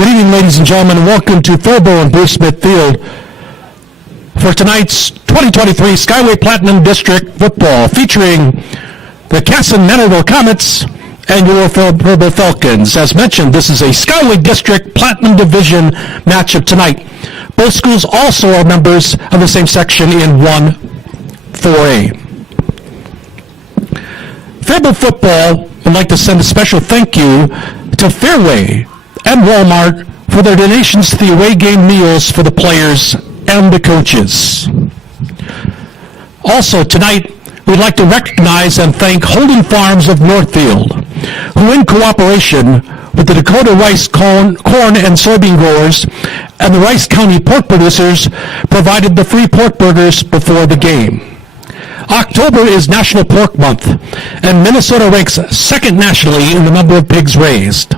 Good evening, ladies and gentlemen, and welcome to Faribault and Bruce Smith Field for tonight's 2023 Skyway Platinum District football, featuring the Kasson-Mantorville Comets and your Faribault Falcons. As mentioned, this is a Skyway District Platinum Division matchup tonight. Both schools also are members of the same section in 1-4A. Faribault football would like to send a special thank you to Fairway and Walmart for their donations to the away game meals for the players and the coaches. Also tonight, we'd like to recognize and thank Holden Farms of Northfield, who in cooperation with the Dakota Rice corn and soybean growers and the Rice County pork producers provided the free pork burgers before the game. October is National Pork Month, and Minnesota ranks second nationally in the number of pigs raised.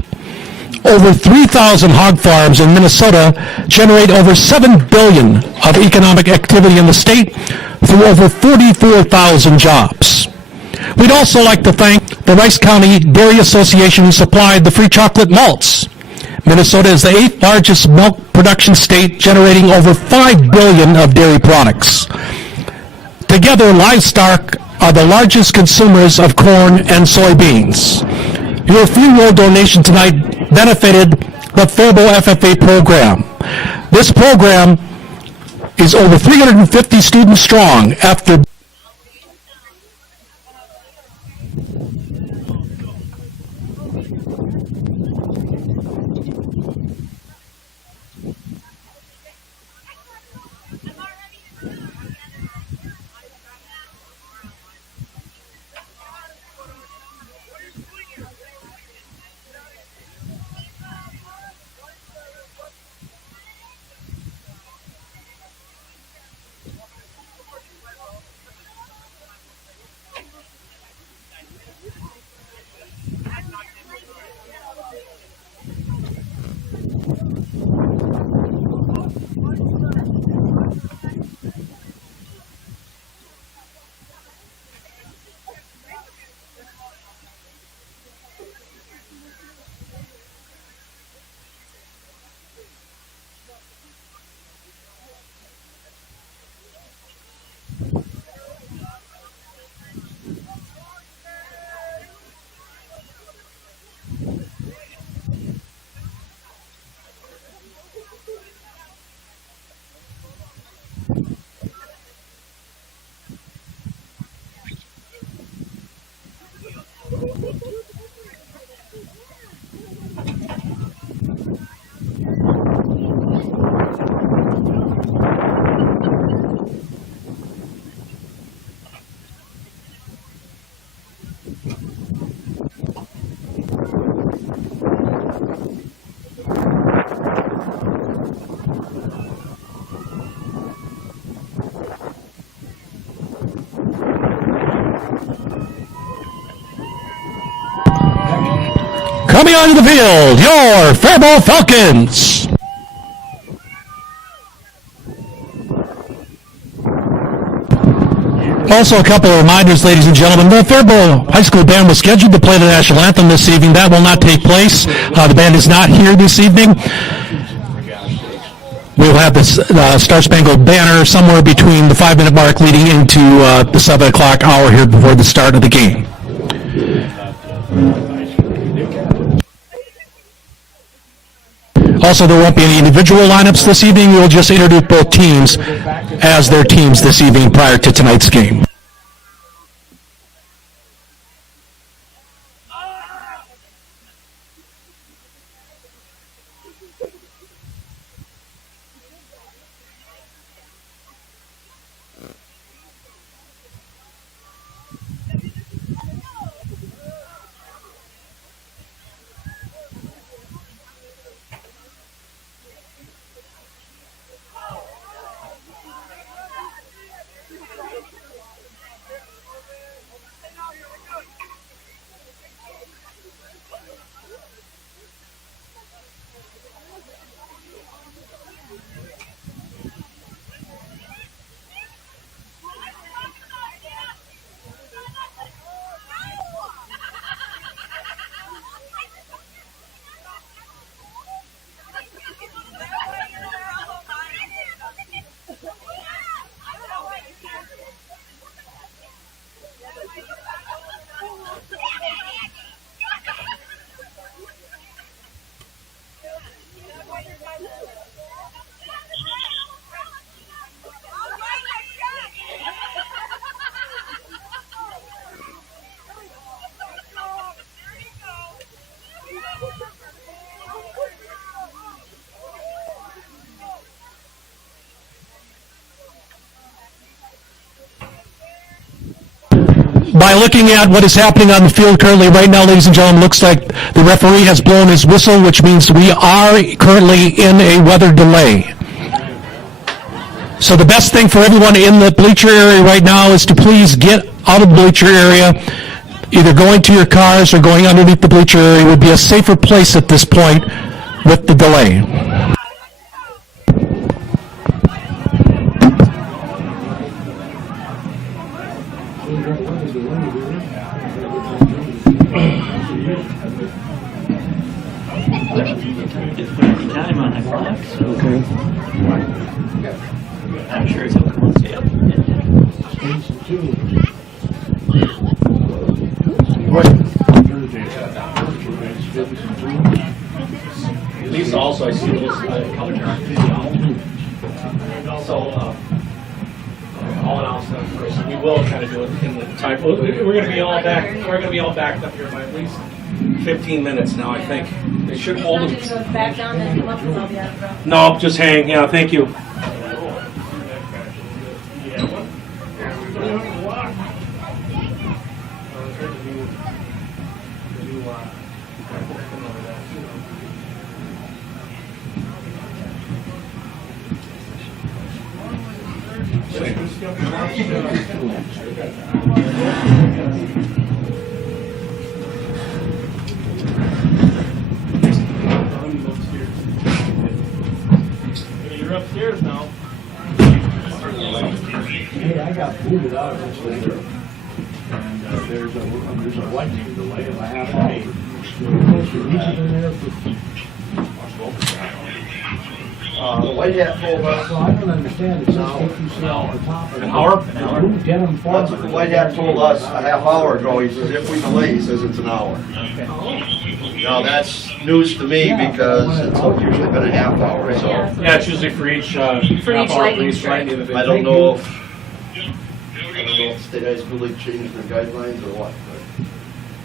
Over 3,000 hog farms in Minnesota generate over $7 billion of economic activity in the state through over 44,000 jobs. We'd also like to thank the Rice County Dairy Association who supplied the free chocolate malts. Minnesota is the 8th largest milk production state, generating over $5 billion of dairy products. Together, livestock are the largest consumers of corn and soybeans. Your free roll donation tonight benefited the Faribault FFA program. This program is over 350 students strong after coming onto the field, your Faribault Falcons. Also, a couple of reminders, ladies and gentlemen. The Faribault High School Band was scheduled to play the National Anthem this evening. That will not take place. The band is not here this evening. We will have this Star Spangled Banner somewhere between the 5-minute mark leading into the 7 o'clock hour here before the start of the game. Also, there won't be any individual lineups this evening. We will just introduce both teams as their teams this evening prior to tonight's game. By looking at what is happening on the field currently right now, ladies and gentlemen, looks like the referee has blown his whistle, which means we are currently in a weather delay. So the best thing for everyone in the bleacher area right now is to please get out of the bleacher area. Either going to your cars or going underneath the bleacher area would be a safer place at this point with the delay. Time on the clock, so I'm sure it's open once you Lisa also, I see this color chart. So I'll announce them first. We will try to do it in the time. We're going to be all back. We're going to be all backed up here by at least 15 minutes now, I think. They should hold them. Back down and come up and I'll be out of breath. No, just hang. Yeah, thank you. You're upstairs now. Hey, I got booted out of this later, and there's a lightning delay of a half hour. The White Hat told us, So I don't understand, it says KQC off the top. An hour? Who get them for? that's what the White Hat told us a half hour ago. He says if we delay, he says it's an hour. Now, that's news to me because it's usually been a half hour, so Yeah, it's usually for each half hour, lightning for each strike. lightning event. I don't know if State High School League changed their guidelines or what,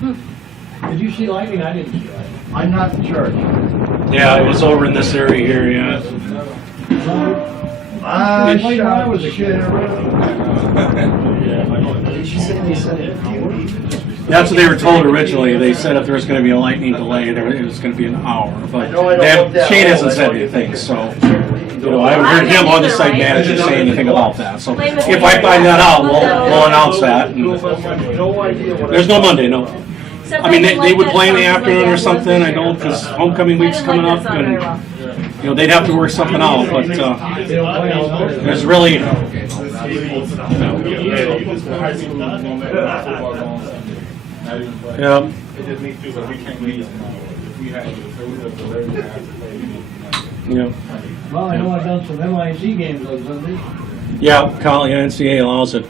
but Did you see lightning? I didn't see lightning. I'm not in charge. Yeah, it was over in this area here, yeah. Like when I was a kid. Did you say they said it? That's what they were told originally. They said if there was going to be a lightning delay, it was going to be an hour. But I know I don't they look that Shane old. hasn't said anything, so you know, I haven't heard him on the site manager say anything about that. So if I find that out, we'll announce that. And No idea what. there's no Monday, no. I mean, they would play in the afternoon or something. I don't, because homecoming week's coming up, and you know they'd have to work something out. But there's really. Yeah. Yeah. Well, I know I've done some MIC games on Sunday. Yeah, NCAA allows it.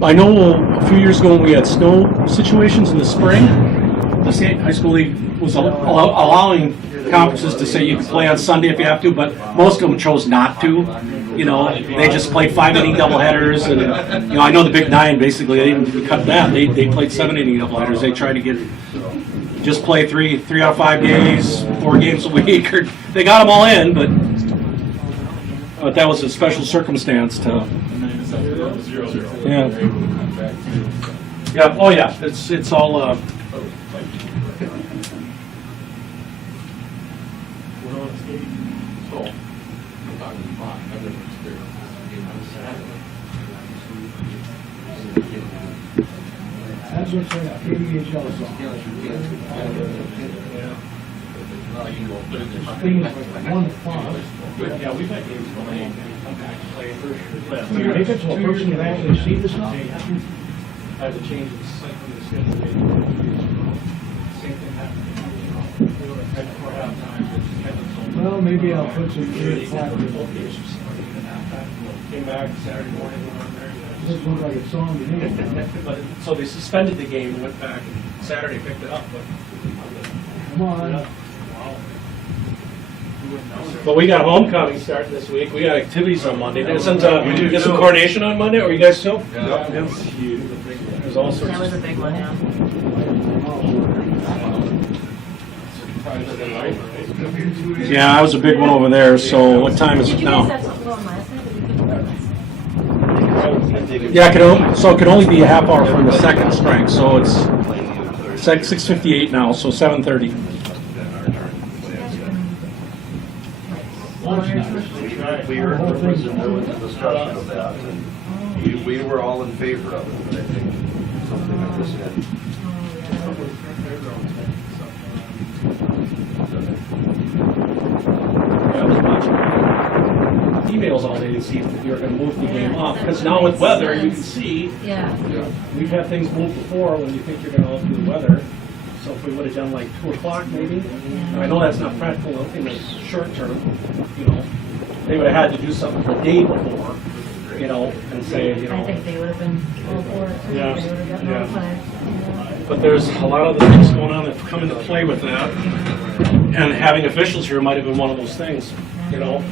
I know a few years ago when we had snow situations in the spring, the State High School League was allowing conferences to say you can play on Sunday if you have to, but most of them chose not to. You know, they just played 5-inning doubleheaders, and you know, I know the Big Nine basically they didn't cut that. They played 7-inning doubleheaders. They tried to just play three out of 5 days, 4 games a week, or they got them all in, but that was a special circumstance to. Yeah. Yeah. Oh yeah. It's all. That's what's in KBHL song. One font. Yeah, we've had games going. Come back and play first. If it's a person who actually see the stuff. I had to change the schedule. Same thing happened. Well, maybe I'll put some good flat. Came back Saturday morning. This looks like a song to me. But so they suspended the game and went back. Saturday picked it up, but. Come on. But we got homecoming starting this week. We got activities on Monday. Isn't some coordination on Monday? Or you guys too? Yeah. There's all sorts That was a of. big one, yeah. Yeah, I was a big one over there. So what time is it Did you guys now? have something on last night? Or did you keep it on last night? Yeah, so it could only be a half hour from the second strike, so it's 6:58 now, so 7:30. We heard there was a discussion of that, and we were all in favor of it, but I think something at this end. I was watching emails all day to see if you're going to move the game up, because now with weather, you can see, Yeah. we've had things move before when you think you're going to do the weather. So if we would have done like 2 o'clock maybe, I know that's not practical in the short term, you know. They would have had to do something the day before, you know, and say, you I know. think they would have been all for it too. Yeah. They would have gotten Yeah. notified. But there's a lot of the things going on that come into play with that. And having officials here might have been one of those things, you know.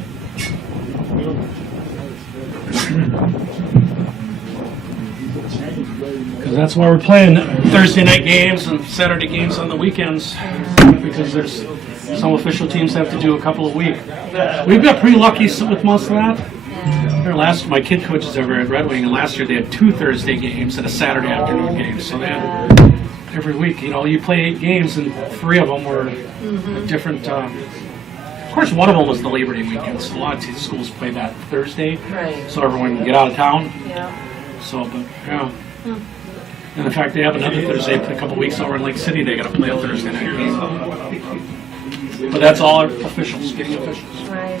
Because that's why we're playing Thursday night games and Saturday games on the weekends. Because there's some official teams have to do a couple a week. We've got pretty lucky with most of that. Here my kid coaches over at Red Wing, and last year they had 2 Thursday games and a Saturday afternoon game. So they had every week, you know, you play 8 games and 3 of them were different. Of course, one of them was the Labor Day weekend. So a lot of schools play that Thursday, Right. so everyone can get out of town. Yeah. So, but yeah. And in fact, they have another Thursday a couple weeks over in Lake City. They got to play a Thursday night game. But that's all officials, getting officials. Right.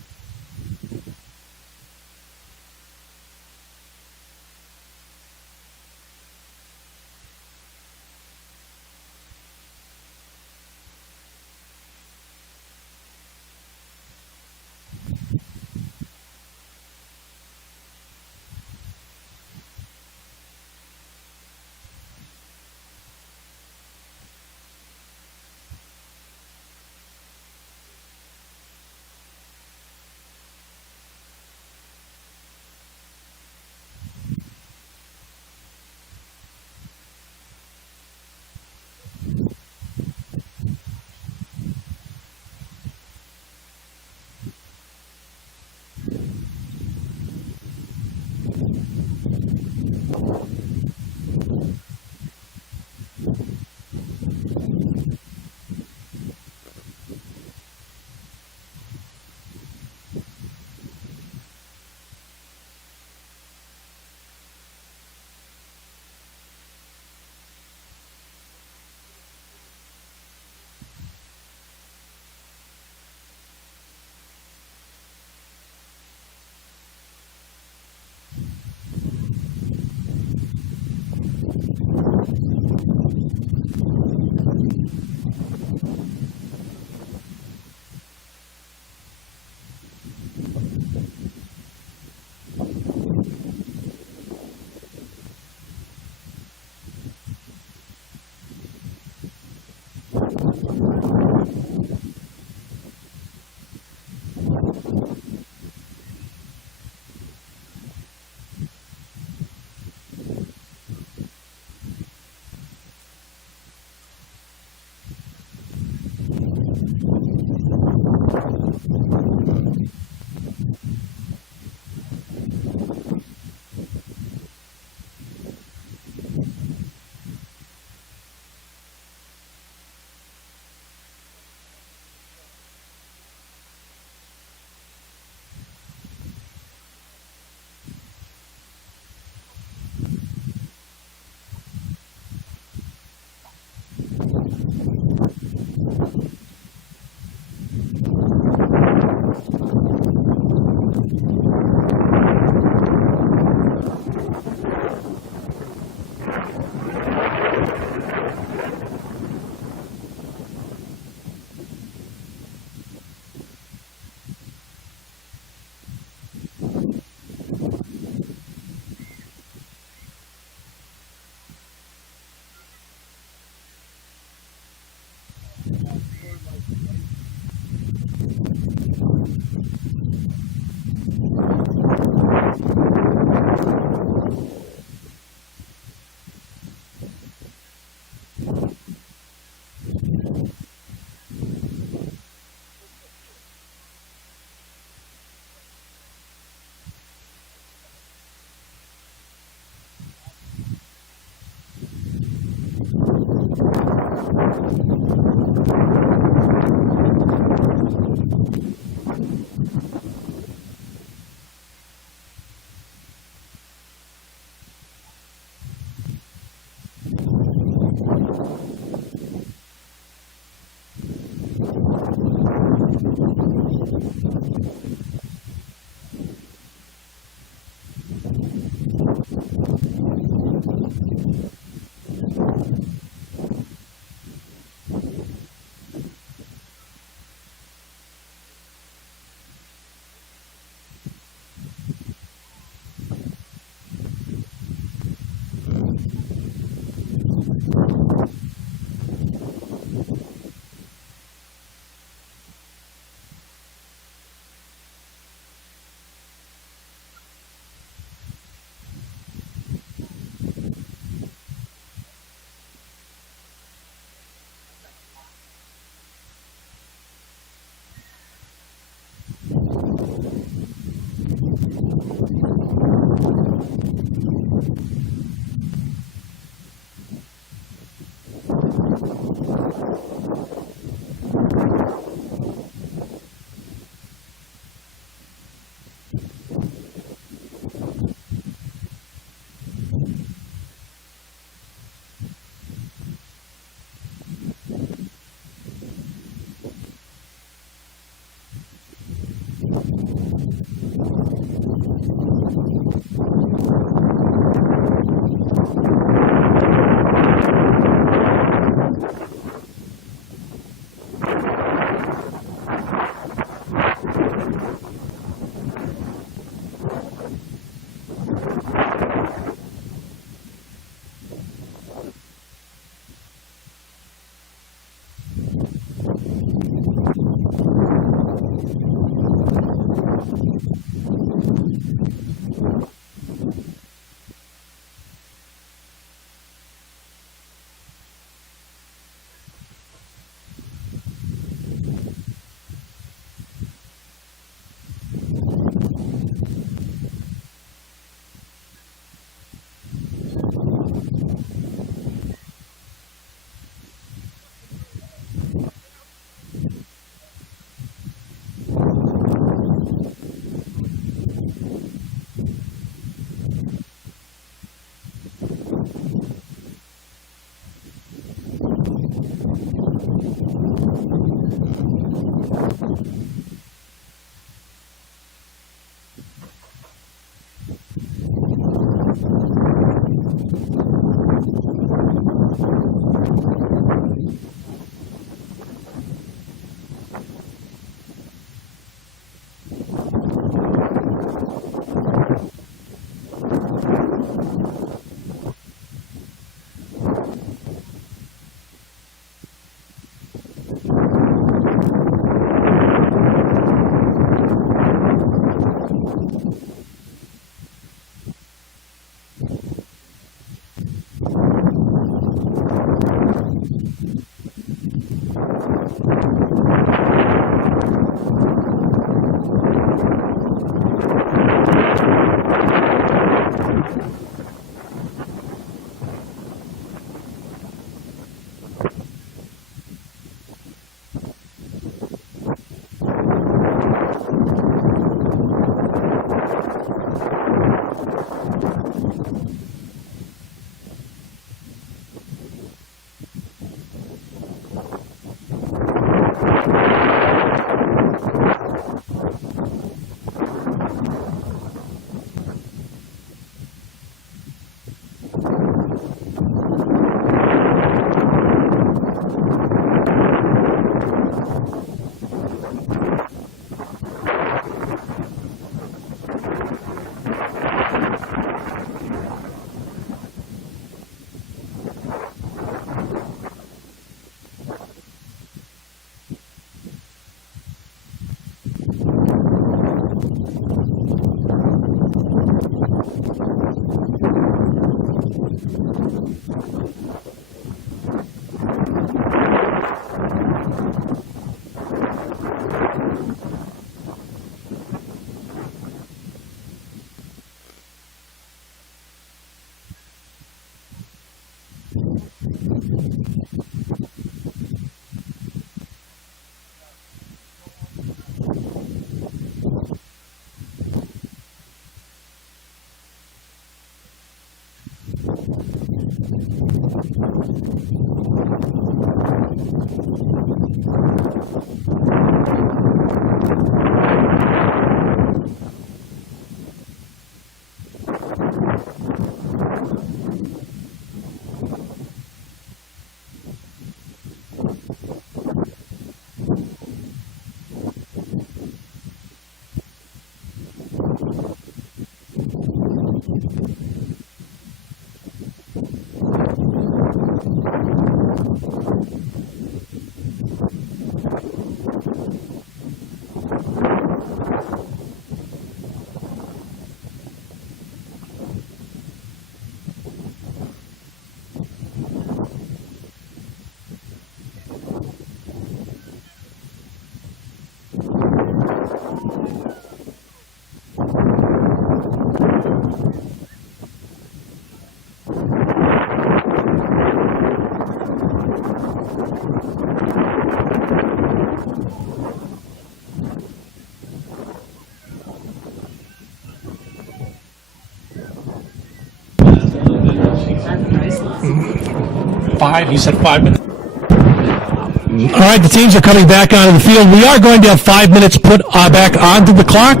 5, you said 5 minutes. All right, the teams are coming back onto the field. We are going to have 5 minutes put back onto the clock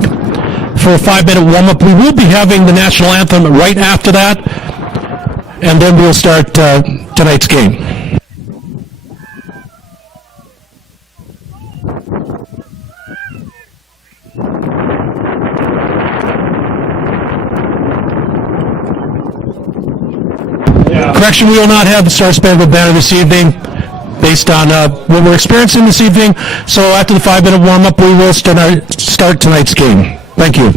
for a 5-minute warm-up. We will be having the national anthem right after that, and then we'll start tonight's game. Correction, we will not have the Star Spangled Banner this evening based on what we're experiencing this evening. So after the 5-minute warm-up, we will start tonight's game. Thank you.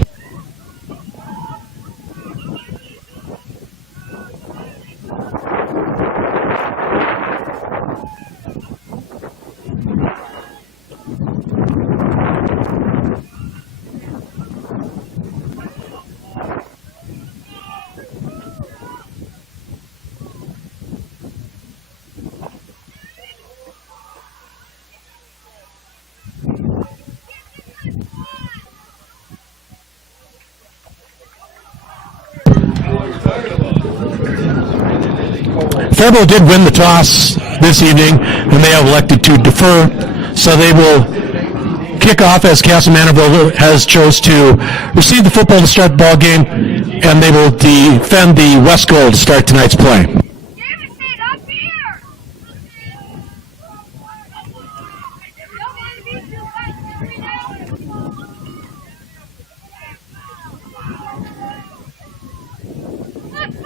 Faribault did win the toss this evening, and they have elected to defer. So they will kick off as Kasson-Mantorville has chose to receive the football to start the ball game, and they will defend the West goal to start tonight's play. Davidson, up here! Don't want to be too much. Let's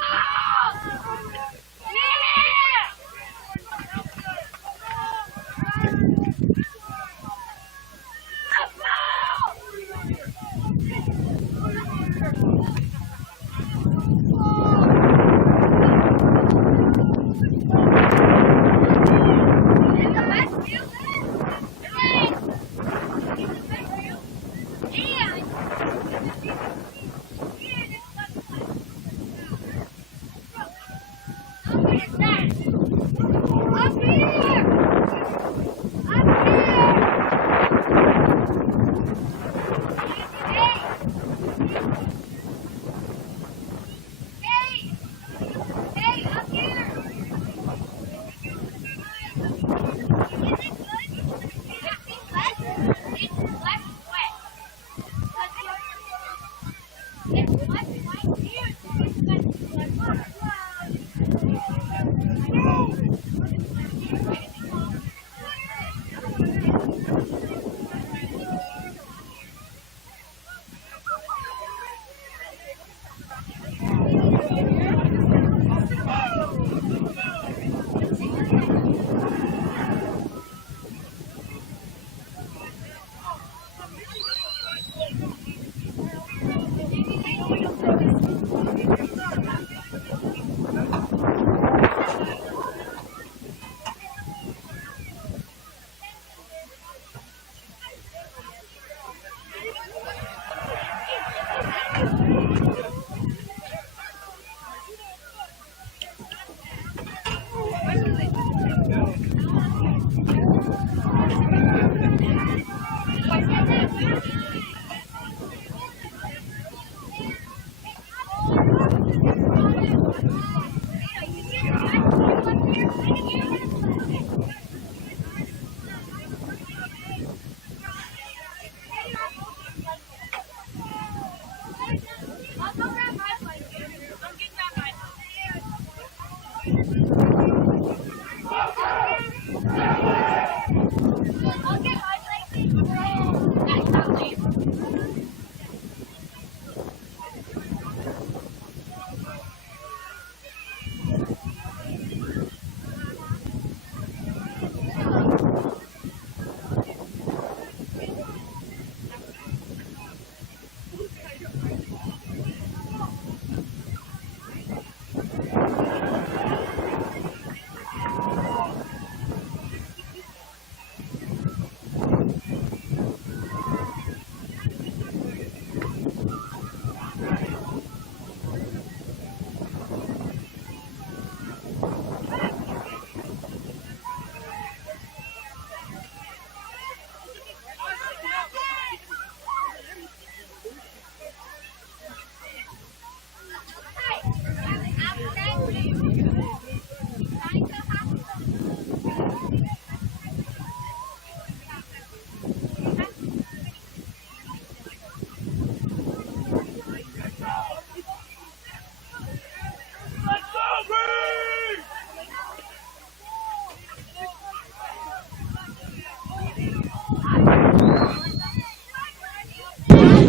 go!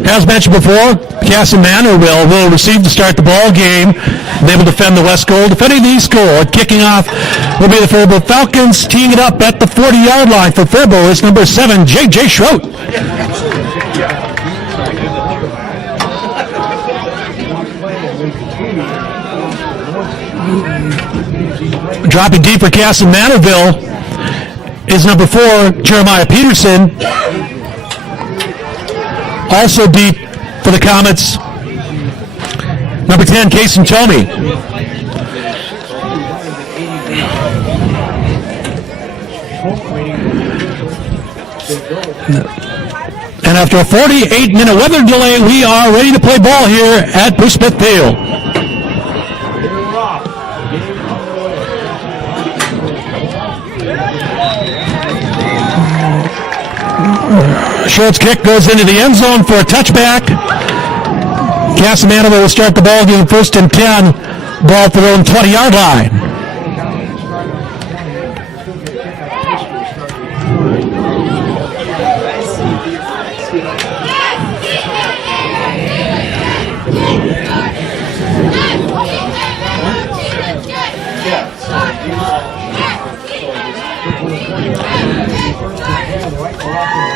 As mentioned before, Kasson-Mantorville will receive to start the ball game. They will defend the West goal. Defending the East goal, kicking off will be the Faribault Falcons. Teeing it up at the 40-yard line for Faribault is number 7, J.J. Schroet. Dropping deep for Kasson-Mantorville is number 4, Jeremiah Peterson. Also deep for the Comets, number 10, Kasson-Mantorville. And after a 48-minute weather delay, we are ready to play ball here at Bruce Smith Field. Schultz kick goes into the end zone for a touchback. Kasson-Mantorville will start the ball game 1st and 10. Ball at their own 20-yard line.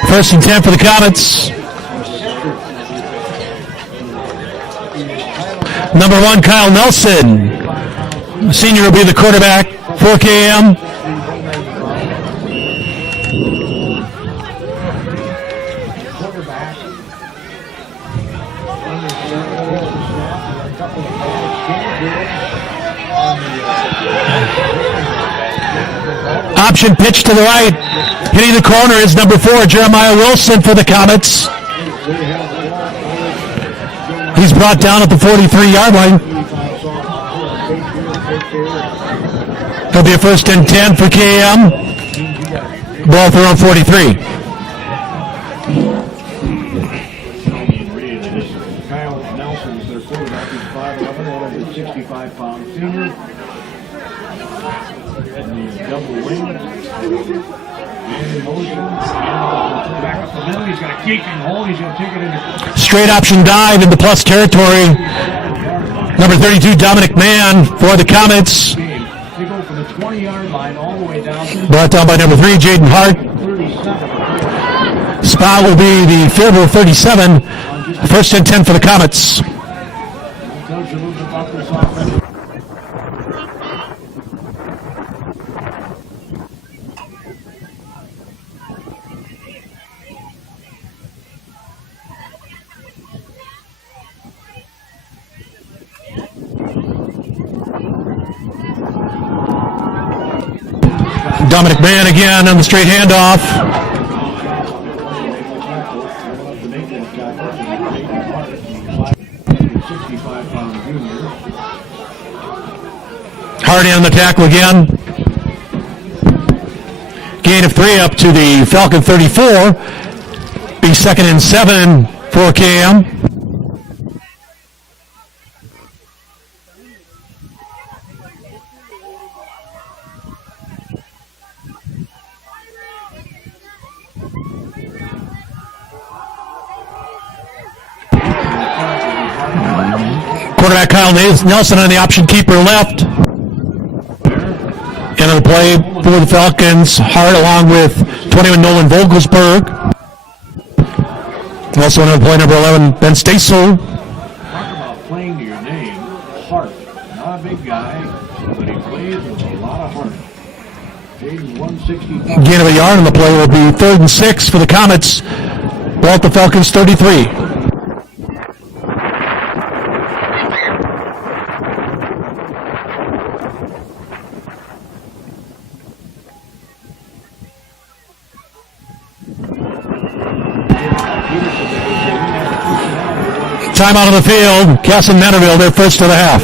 First and 10 for the Comets. Number 1, Kyle Nelson. Senior will be the quarterback for KM. Option pitch to the right. Hitting the corner is number 4, Jeremiah Wilson for the Comets. He's brought down at the 43-yard line. It'll be a 1st and 10 for KM. Ball through on 43. Kyle Nelson is their quarterback. He's 5'11", 165-pound senior. And the double wing. And in motion. Back up the middle. He's got a gaping hole. He's going to take it into Straight option dive into plus territory. Number 32, Dominic Mann for the Comets. They go from the 20-yard line all the way down to Brought down by number 3, Jaden Hart. 37. Spot will be the field goal 37. 1st and 10 for the Comets. Tells you a little bit about this offense. Dominic Mann again on the straight handoff. Hardy on the tackle again. Gain of 3 up to the Falcon 34. Be 2nd and 7 for KM. Quarterback Kyle Nelson on the option keeper left. Into the play for the Falcons. Hart along with 21 Nolan Vogelsberg. Also on the play number 11, Ben Stasel. Talk about playing to your name. Hart. Not a big guy, but he plays with a lot of heart. Jaden 165. Gain of a yard on the play will be 3rd and 6 for the Comets. Ball at the Falcons 33. Timeout on the field. Kasson-Mantorville, their first of the half.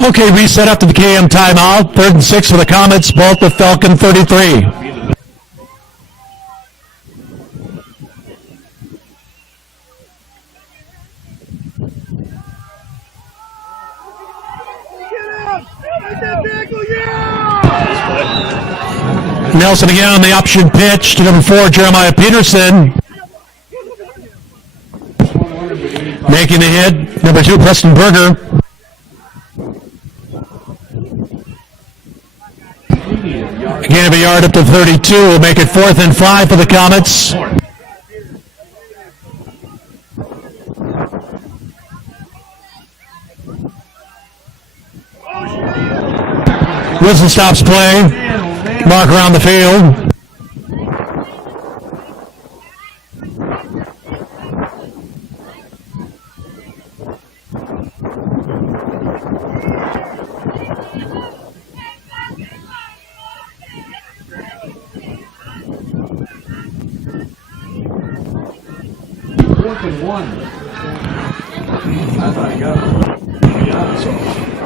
Okay, reset after the KM timeout. 3rd and 6 for the Comets. Ball at the Falcon 33. Nelson again on the option pitch to number 4, Jeremiah Peterson. Making the hit, number 2, Preston Berger. plenty of yards. Gain of a yard up to 32 will make it 4th and 5 for the Comets. Whistle stops play. Mark around the field. Fourth and 1. I thought I got it. Yeah, so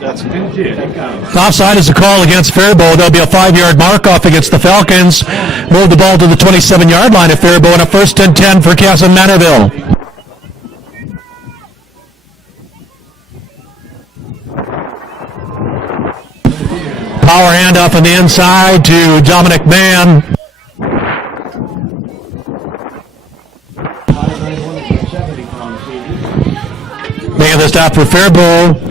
that's good. He got him. Offside is a call against Faribault. There'll be a 5-yard mark-off against the Falcons. Move the ball to the 27-yard line of Faribault and a 1st and 10 for Kasson-Mantorville. Power handoff on the inside to Dominic Mann. Making the stop for Faribault.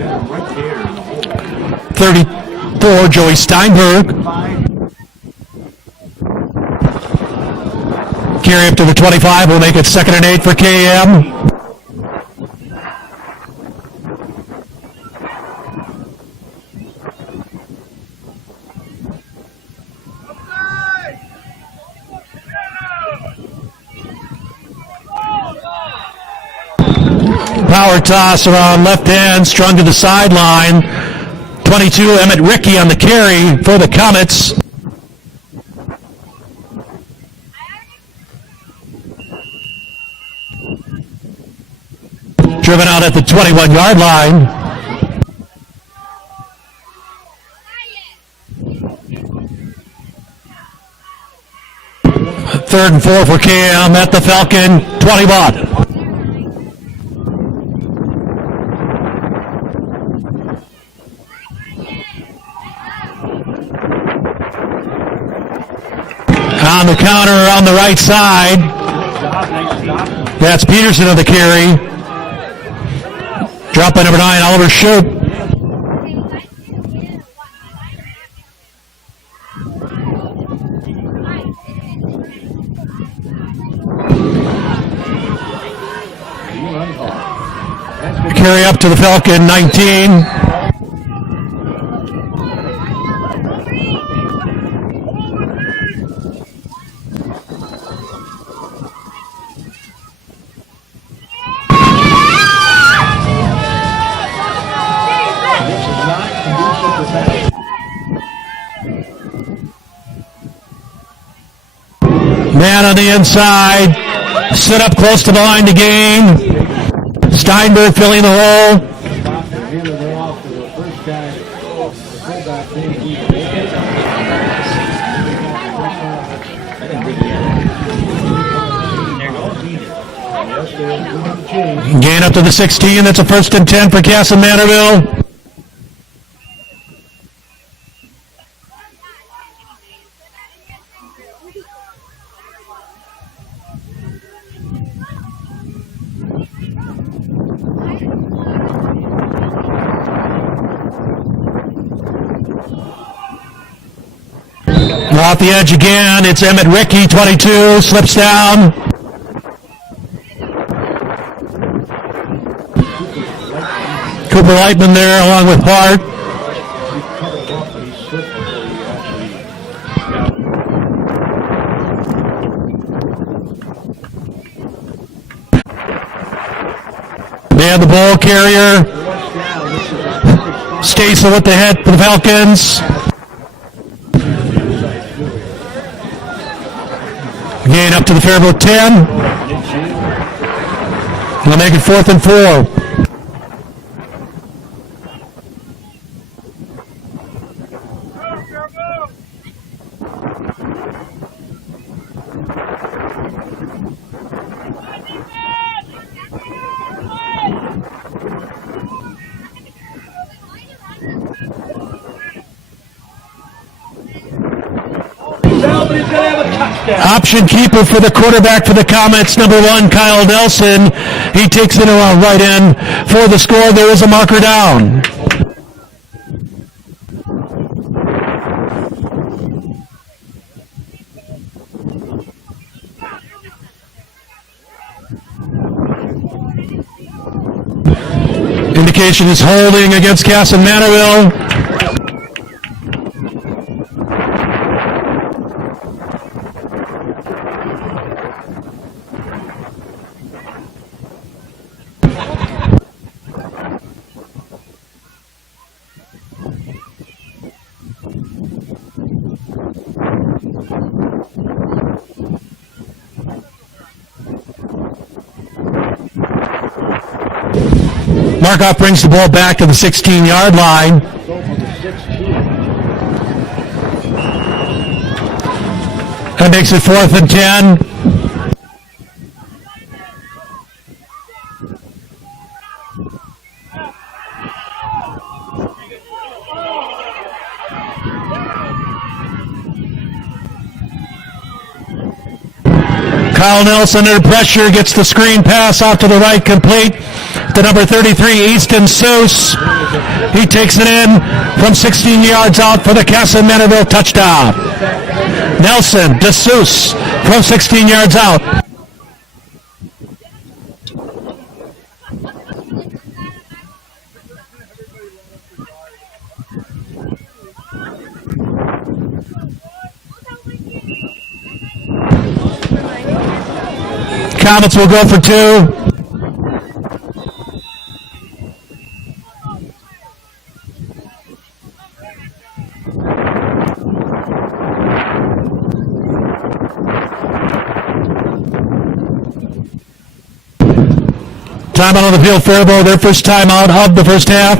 34, Joey Steinberg. Carry up to the 25 will make it 2nd and 8 for KM. Power toss around left hand, strung to the sideline. 22, Emmett Rickey on the carry for the Comets. Driven out at the 21-yard line. Third and 4 for KM at the Falcon 21. On the counter on the right side. That's Peterson of the carry. Drop by number 9, Oliver Shoop. Carry up to the Falcon 19. Man on the inside, sit up close to the line to gain. Steinberg filling the hole. Gain up to the 16, that's a 1st and 10 for Kasson-Mantorville. Off the edge again, it's Emmett Rickey, 22, slips down. Cooper Lightman there along with Hart. They have the ball carrier. Stasel with the hit for the Falcons. Gain up to the Faribault 10. They'll make it 4th and 4. Option keeper for the quarterback for the Comets, number 1, Kyle Nelson. He takes it around right end for the score. There is a marker down. Indication is holding against Kasson-Mantorville. Markoff brings the ball back to the 16-yard line. That makes it 4th and 10. Kyle Nelson under pressure gets the screen pass off to the right, complete to number 33, Easton Seuss. He takes it in from 16 yards out for the Kasson-Mantorville touchdown. Nelson to Seuss from 16 yards out. Comets will go for 2. Timeout on the field, Faribault, their first timeout of the first half.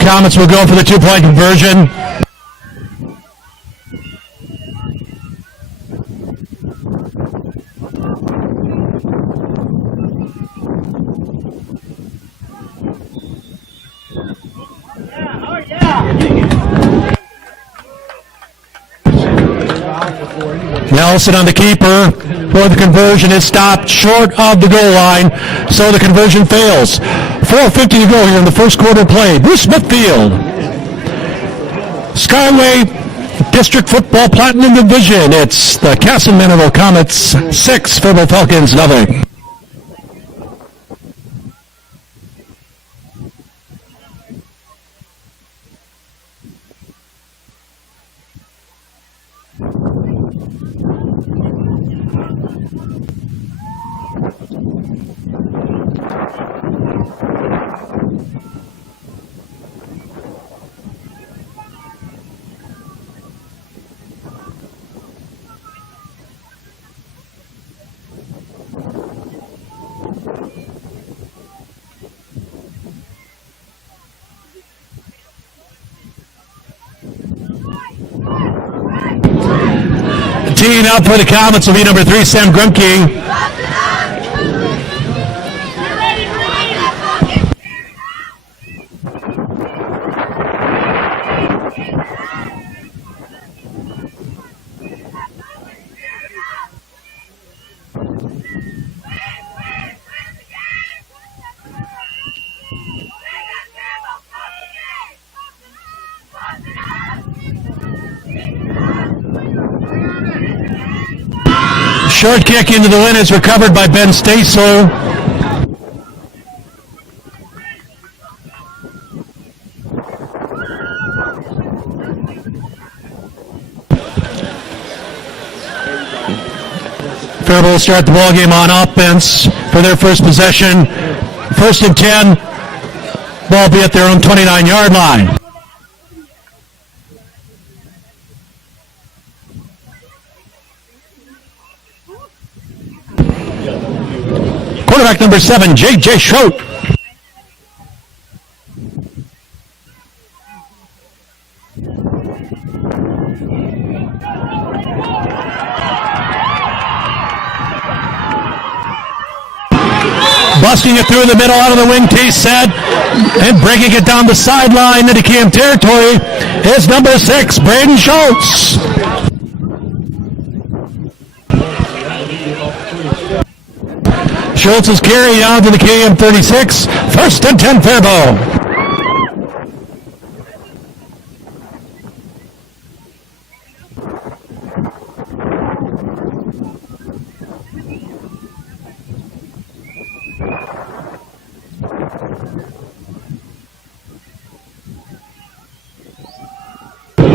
Comets will go for the 2-point conversion. Nelson on the keeper for the conversion is stopped short of the goal line, so the conversion fails. 4:50 to go here in the first quarter play. Bruce Smithfield. Skyway District Football Platinum Division. It's the Kasson-Mantorville Comets 6, Faribault Falcons 0. Teeing up for the Comets will be number 3, Sam Grumke. Short kick into the win is recovered by Ben Stasel. Faribault will start the ball game on offense for their first possession. 1st and 10. Ball be at their own 29-yard line. Quarterback number 7, J.J. Schroet. busting it through the middle out of the wing tee set, and breaking it down the sideline into KM territory is number 6, Braden Schultz. Schultz is carried down to the KM 36, 1st and 10 Faribault.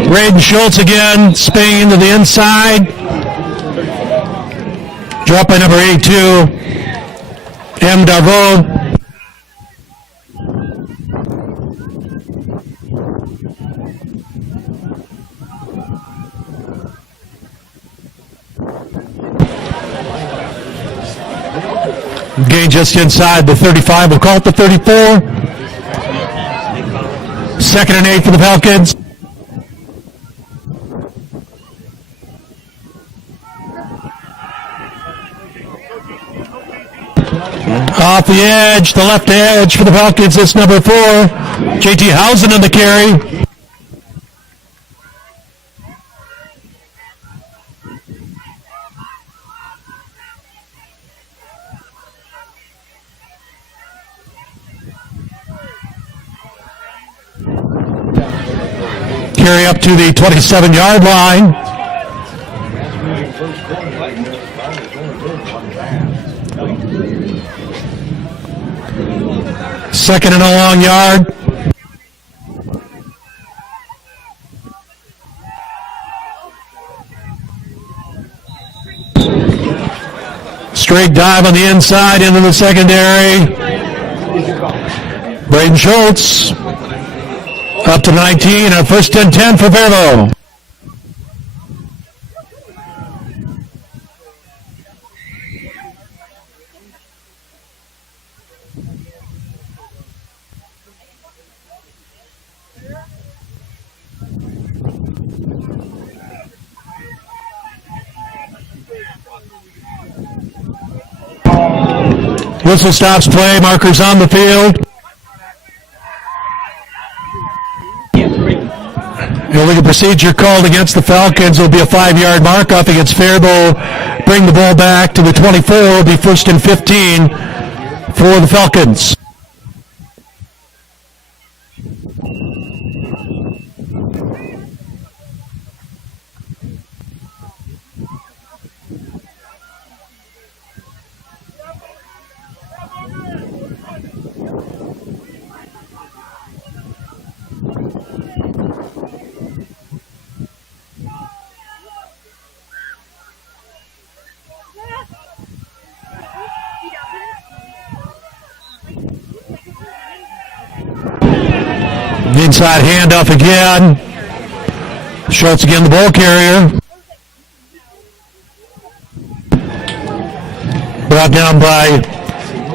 Braden Schultz again, spinning into the inside. Drop by number 82, M. Darvaux. Gain just inside the 35. We'll call it the 34. 2nd and 8 for the Falcons. Off the edge, the left edge for the Falcons, it's number 4, J.T. Housen on the carry. Carry up to the 27-yard line. Second and a long yard. Straight dive on the inside into the secondary. Braden Schultz up to 19, a 1st and 10 for Faribault. Whistle stops play, markers on the field. Illegal procedure called against the Falcons. Will be a 5-yard mark off against Faribault. Bring the ball back to the 24. Will be 1st and 15 for the Falcons. Inside handoff again. Schultz again, the ball carrier. Brought down by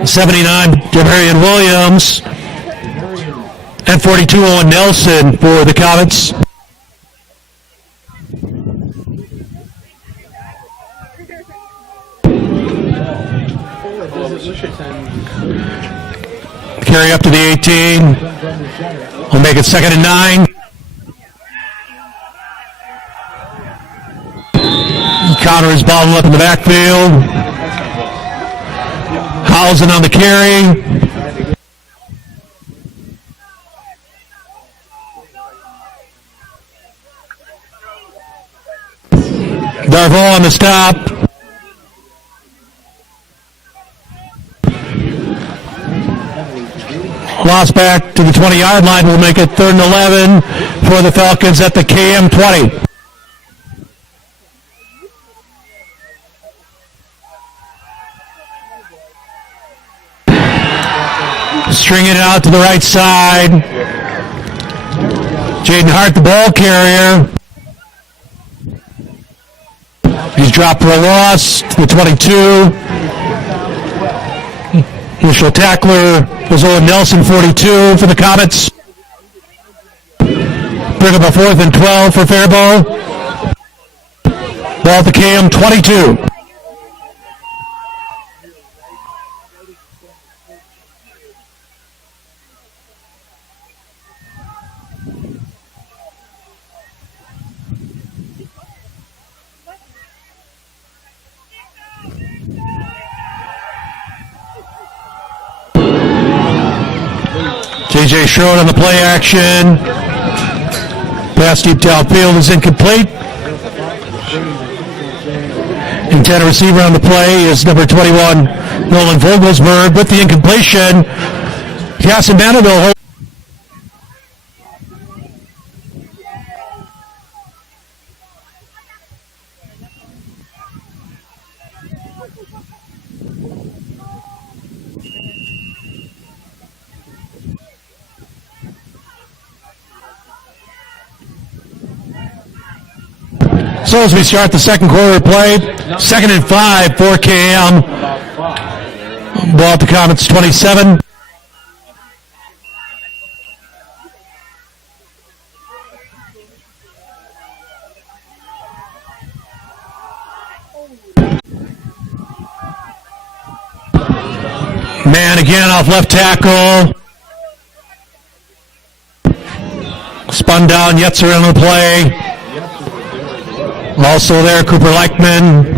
79, Jamarian Williams. And 42, Owen Nelson for the Comets. Carry up to the 18. We'll make it 2nd and 9. Connor is balled up in the backfield. Housen on the carry. Darvaux on the stop. Lost back to the 20-yard line. Will make it 3rd and 11 for the Falcons at the KM 20. Stringing it out to the right side. Jaden Hart, the ball carrier. He's dropped for a loss to the 22. Initial tackler was Owen Nelson, 42 for the Comets. Bring up a 4th and 12 for Faribault. Ball at the KM 22. TJ Schroed on the play action. Pass deep downfield is incomplete. Intended receiver on the play is number 21, Nolan Vogelsberg, with the incompletion. Kasson-Mantorville. So as we start the second quarter play, 2nd and 5 for KM. Ball at the Comets 27. Man again off left tackle. Spun down, Yetzer on the play. Also there, Cooper Leichman.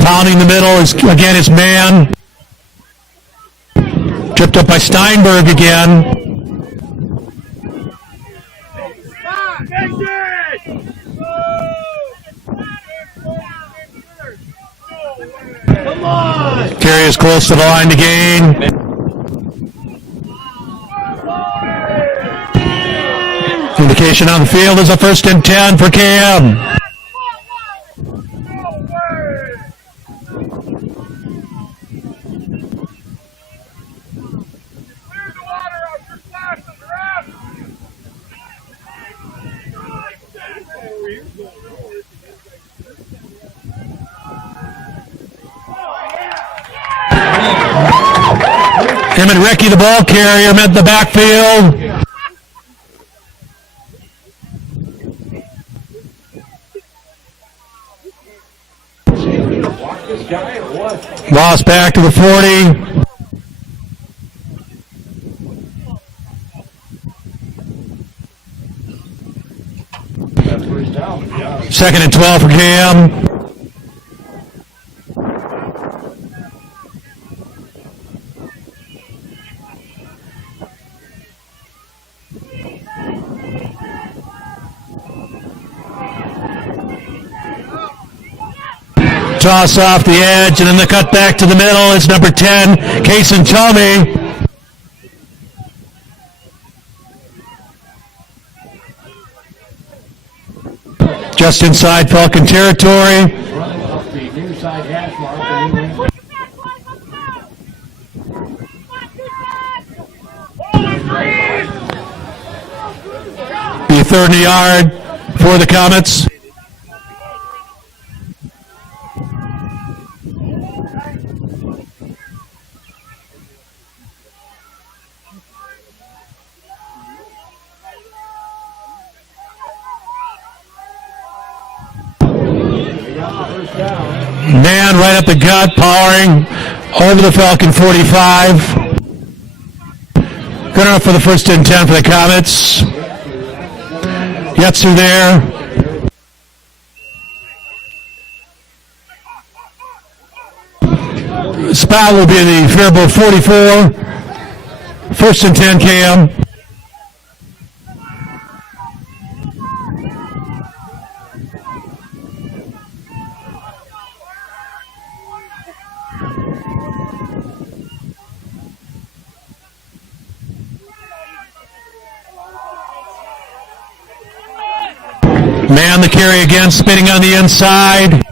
Pounding the middle is again his man. Tripped up by Steinberg again. Carey is close to the line to gain. Indication on the field is a 1st and 10 for KM. Him and Ricky, the ball carrier, met the backfield. Lost back to the 40. Second and 12 for KM. Toss off the edge, and then the cut back to the middle is number 10, Kasson-Mantorville. Just inside Falcon territory. Be 30 yard for the Comets. Man right up the gut, powering over the Falcon 45. Good enough for the 1st and 10 for the Comets. Yetzer there. Spot will be the Faribault 44. 1st and 10 KM. Man the carry again, spinning on the inside.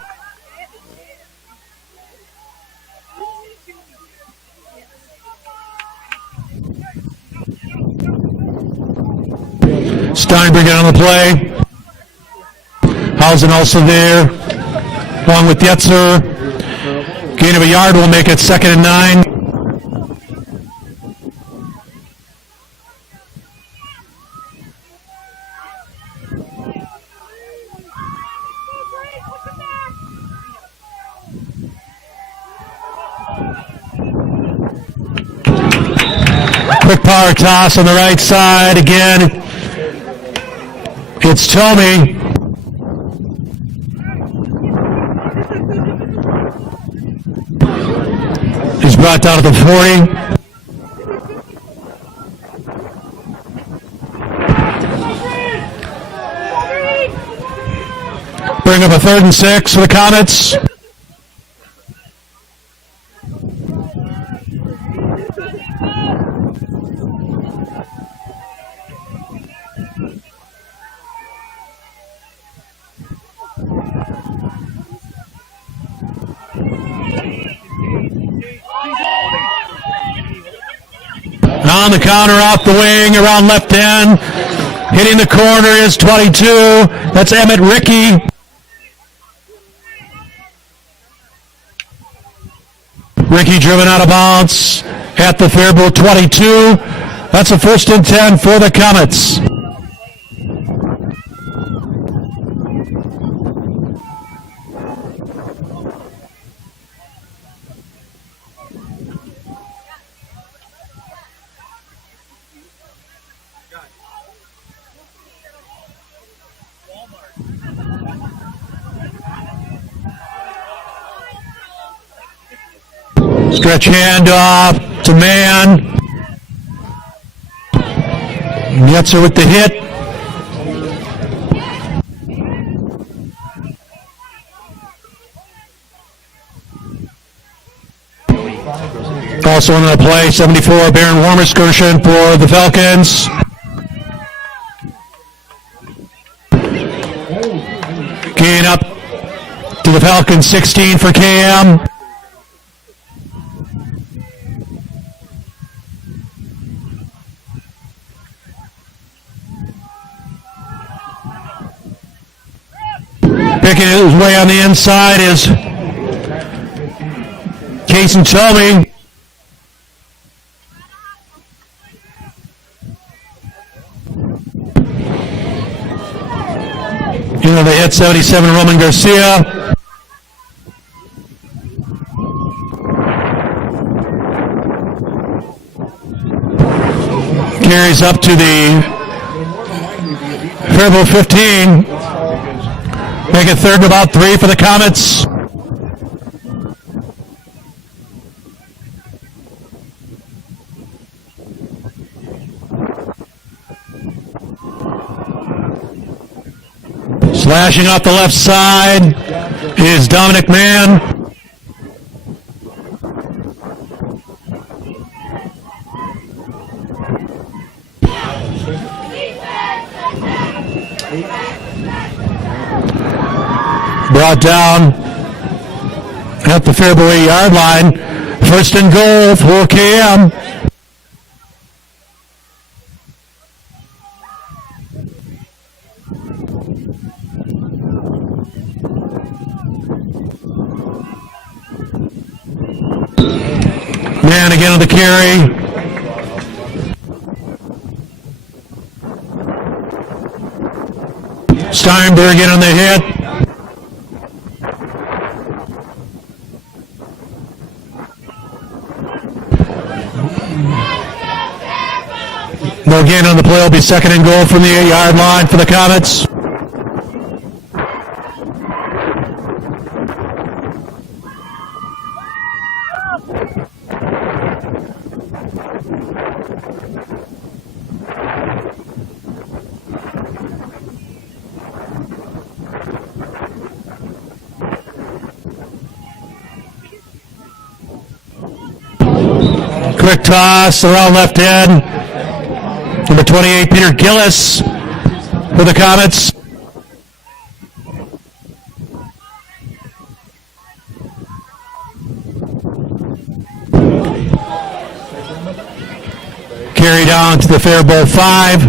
Steinberg on the play. Hausen also there, along with Yetzer. Gain of a yard will make it 2nd and 9. Quick power toss on the right side. Again, It's Tomey. He's brought down to the 40. Bring up a 3rd and 6 for the Comets. On the counter, off the wing, around left end. Hitting the corner is 22. That's Emmett Rickey. Rickey driven out of bounds at the Faribault 22. That's a 1st and 10 for the Comets. Stretch handoff to Man. Gets her with the hit. Also in the play, 74, Baron Warm excursion for the Falcons. Gain up to the Falcons, 16 for Cam. Picking his way on the inside is Kasson-Mantorville. Into the hit, 77, Roman Garcia. Carries up to the Faribault 15. Make it 3rd and about 3 for the Comets. Slashing off the left side is Dominic Mann. Brought down at the Faribault 8-yard line. 1st and goal for KM. Man again on the carry. Steinberg in on the hit. No gain on the play. Will be 2nd and goal from the 8-yard line for the Comets. Quick toss around left end. Number 28, Peter Gillis for the Comets. Carry down to the Faribault 5.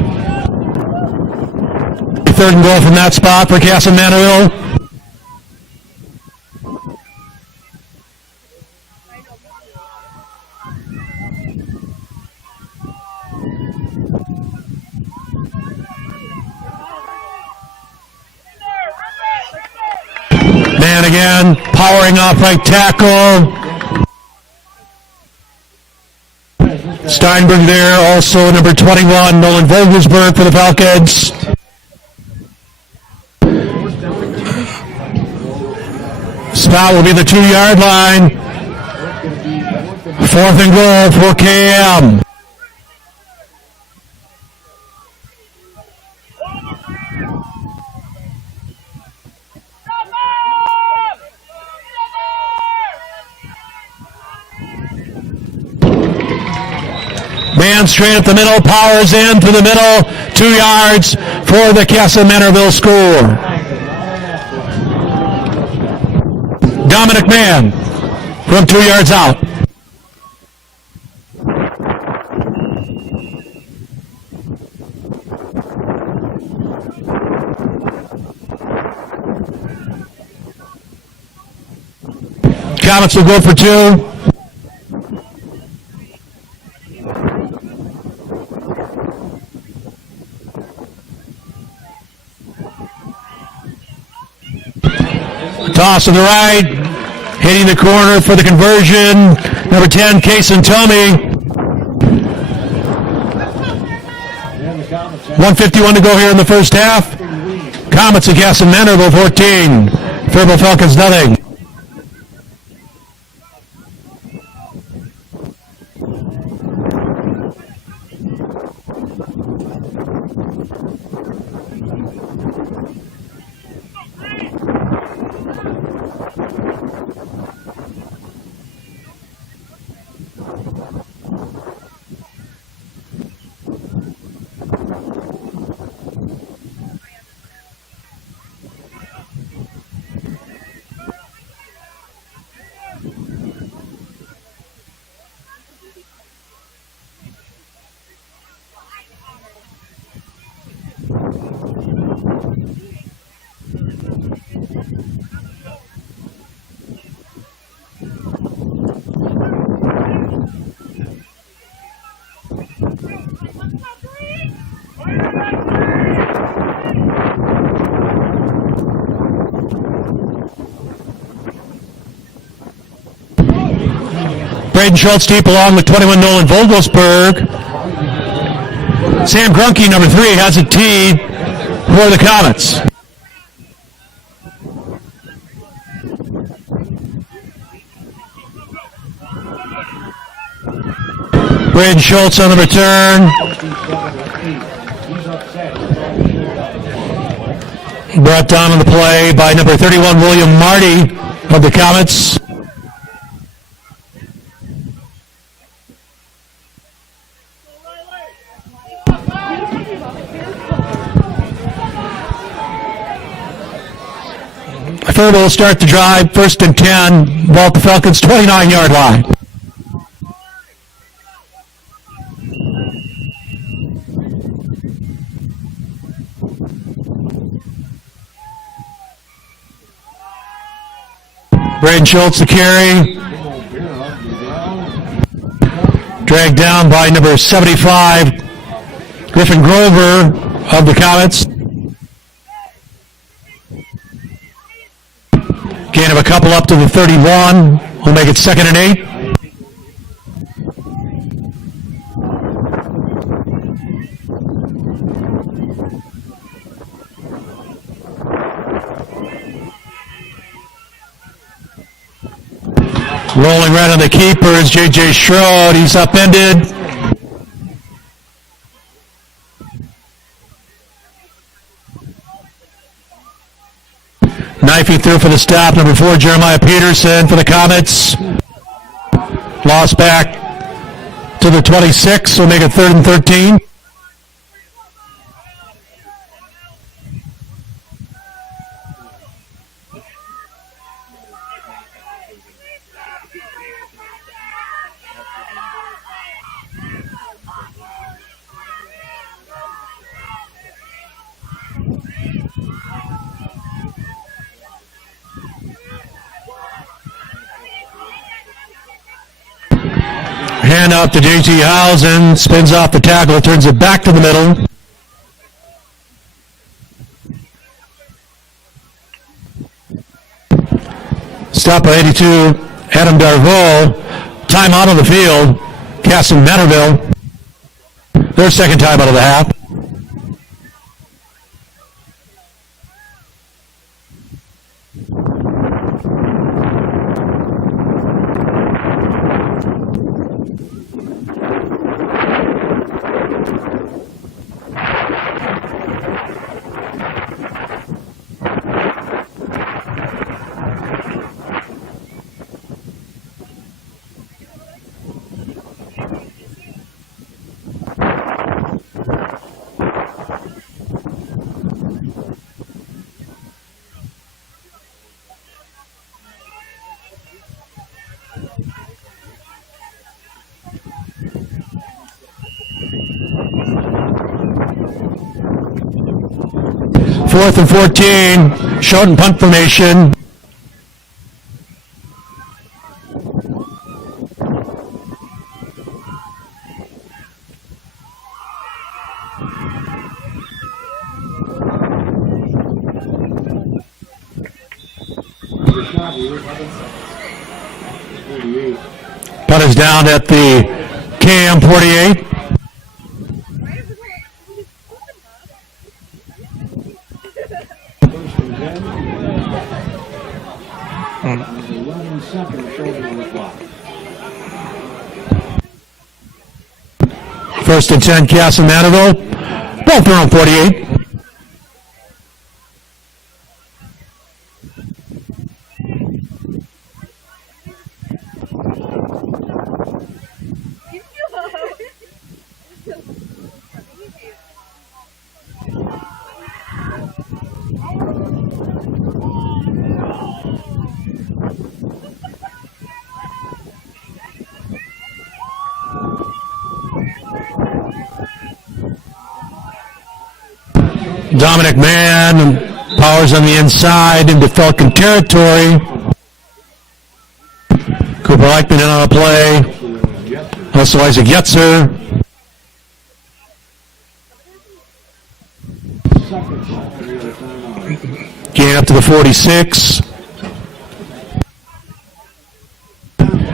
3rd and goal from that spot for Kasson-Mantorville. Man again, powering off right tackle. Steinberg there, also number 21, Nolan Vogelsberg for the Falcons. Spot will be the 2-yard line. 4th and goal for KM. Man straight up the middle, powers in to the middle, 2 yards for the Kasson-Mantorville score. Dominic Mann from 2 yards out. Comets will go for 2. Toss to the right, hitting the corner for the conversion. Number 10, Kasson-Tommy. 1:51 to go here in the first half. Comets and Kasson-Mantorville 14. Faribault Falcons nothing. Braden Schultz deep along with 21 Nolan Vogelsberg. Sam Grunke, number 3, has a tee for the Comets. Braden Schultz on the return. Brought down on the play by number 31, William Marty of the Comets. Faribault will start the drive, 1st and 10, ball at the Falcons' 29-yard line. Braden Schultz the carry. Dragged down by number 75, Griffin Grover of the Comets. Gain of a couple up to the 31. We'll make it 2nd and 8. Rolling right on the keeper is J.J. Schroed. He's upended. Knifey through for the stop. Number 4, Jeremiah Peterson for the Comets. Lost back to the 26, so make it 3rd and 13. Hand out to J.T. Housen, spins off the tackle, turns it back to the middle. Stop by 82, Adam Darvaux. Timeout on the field, Kasson-Mantorville. Their second timeout of the half. Fourth and 14, short and punt formation. Punt is down at the KM 48. First and 10, Kasson-Mantorville. Both are on 48. Dominic Mann powers on the inside into Falcon territory. Cooper Eichmann in on a play. Also Isaac Yetzer. Gain up to the 46.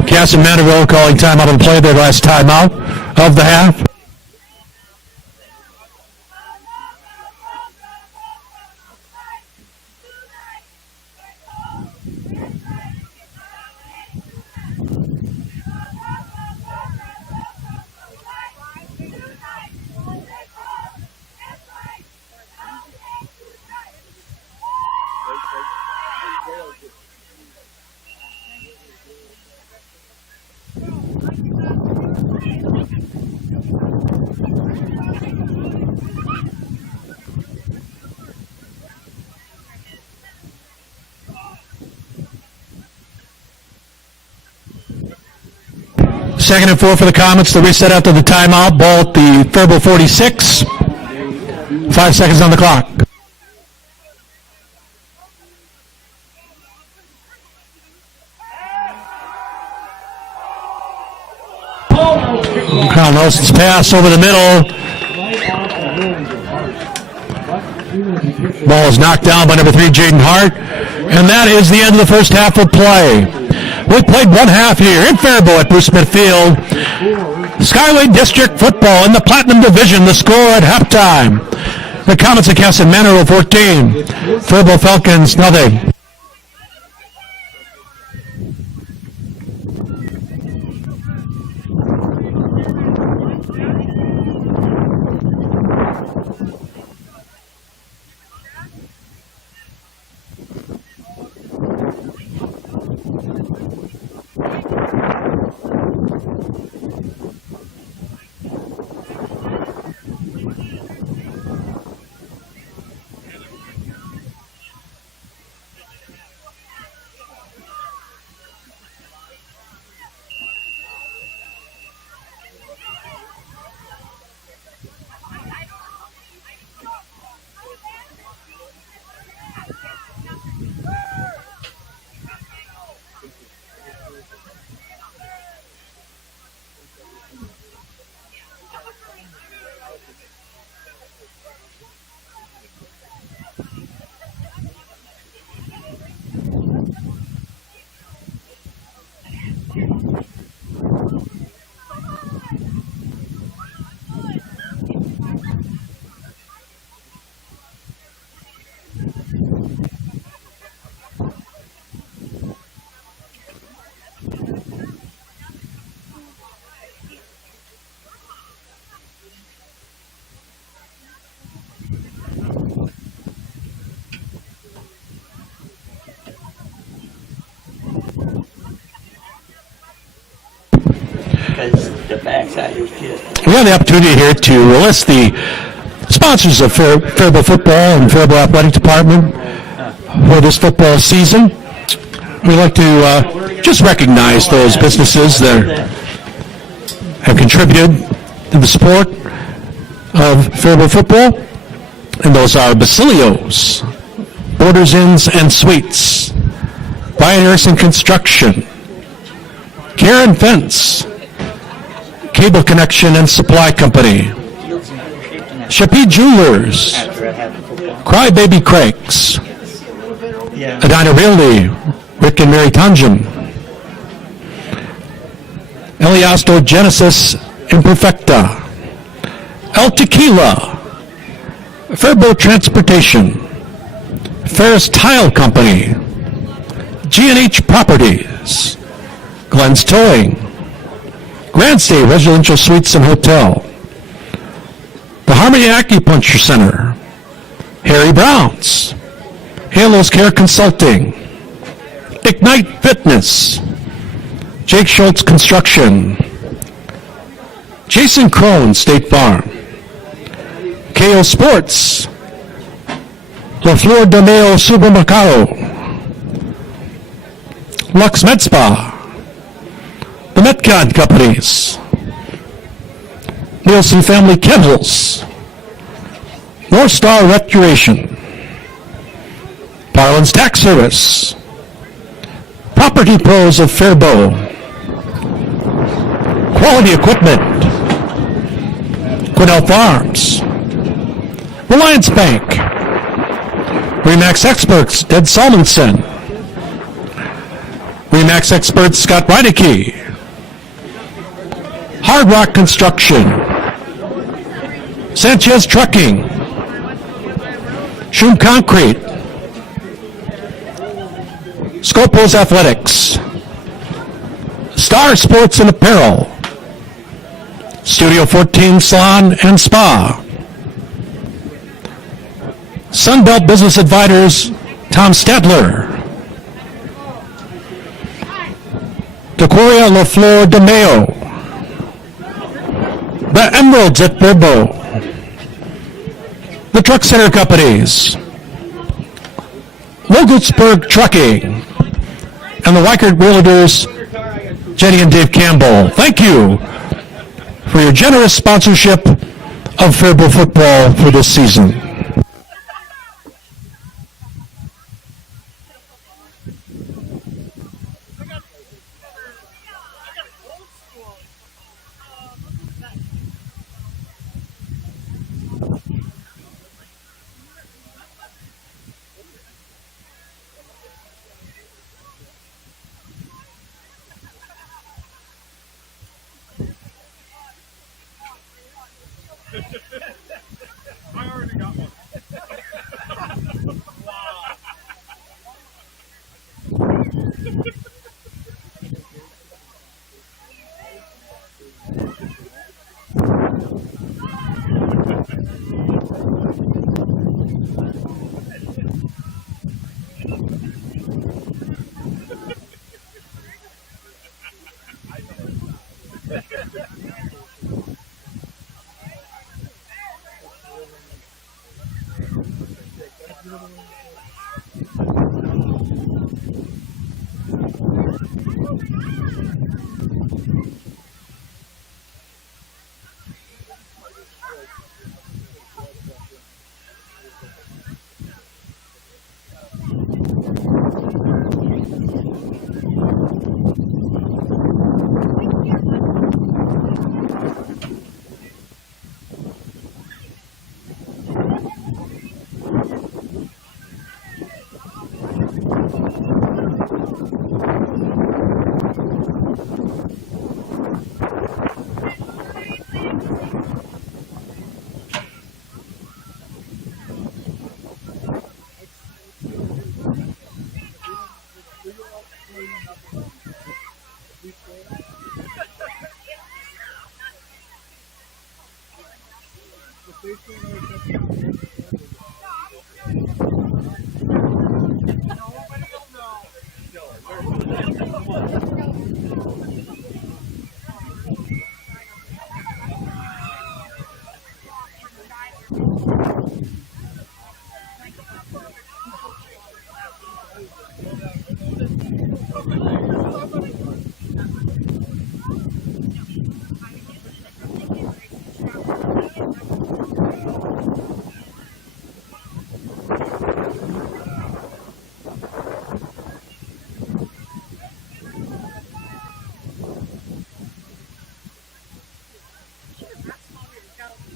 Kasson-Mantorville calling timeout on the play, their last timeout of the half. Second and 4 for the Comets. The reset after the timeout. Ball at the Faribault 46. 5 seconds on the clock. Kyle Nelson's pass over the middle. Ball is knocked down by number 3, Jaden Hart. And that is the end of the first half of play. We've played one half here in Faribault at Bruce Smith Field. Skyway District Football in the Platinum Division. The score at halftime. The Comets of Kasson-Mantorville 14. Faribault Falcons nothing. Because the backside is just... We have the opportunity here to list the sponsors of Faribault Football and Faribault Athletic Department for this football season. We'd like to just recognize those businesses that have contributed in the sport of Faribault football, and those are Basilio's, Borders Inns and Suites, Brian Harrison Construction, Karen Fence, Cable Connection and Supply Company, Chappie Jewelers, Crybaby Craig's, Yeah. Edina Realty, Rick and Mary Tanjum, Eliasto Genesis Imperfecta, El Tequila, Faribault Transportation, Ferris Tile Company, G&H Properties, Glenn's Towing, Grand Stay Residential Suites and Hotel, the Harmony Acupuncture Center, Harry Brown's, Halos Care Consulting, Ignite Fitness, Jake Schultz Construction, Jason Crone State Farm, KO Sports, La Flor de Mayo Supermercado, Lux Med Spa, the Metcon Companies, Nielsen Family Kennels, North Star Recreation, Parlin's Tax Service, Property Pros of Faribault, Quality Equipment, Quinnell Farms, Reliance Bank, Remax Experts, Ted Salmonson, Remax Experts, Scott Reinecke, Hard Rock Construction, Sanchez Trucking, Schum Concrete, Scopos Athletics, Star Sports and Apparel, Studio 14 Salon and Spa, Sunbelt Business Advisors, Tom Stadler, Decoria La Flor de Mayo, the Emeralds at Faribault, the Truck Center Companies, Vogelsberg Trucking, and the Weichert Realtors, Jenny and Dave Campbell. Thank you for your generous sponsorship of Faribault football for this season.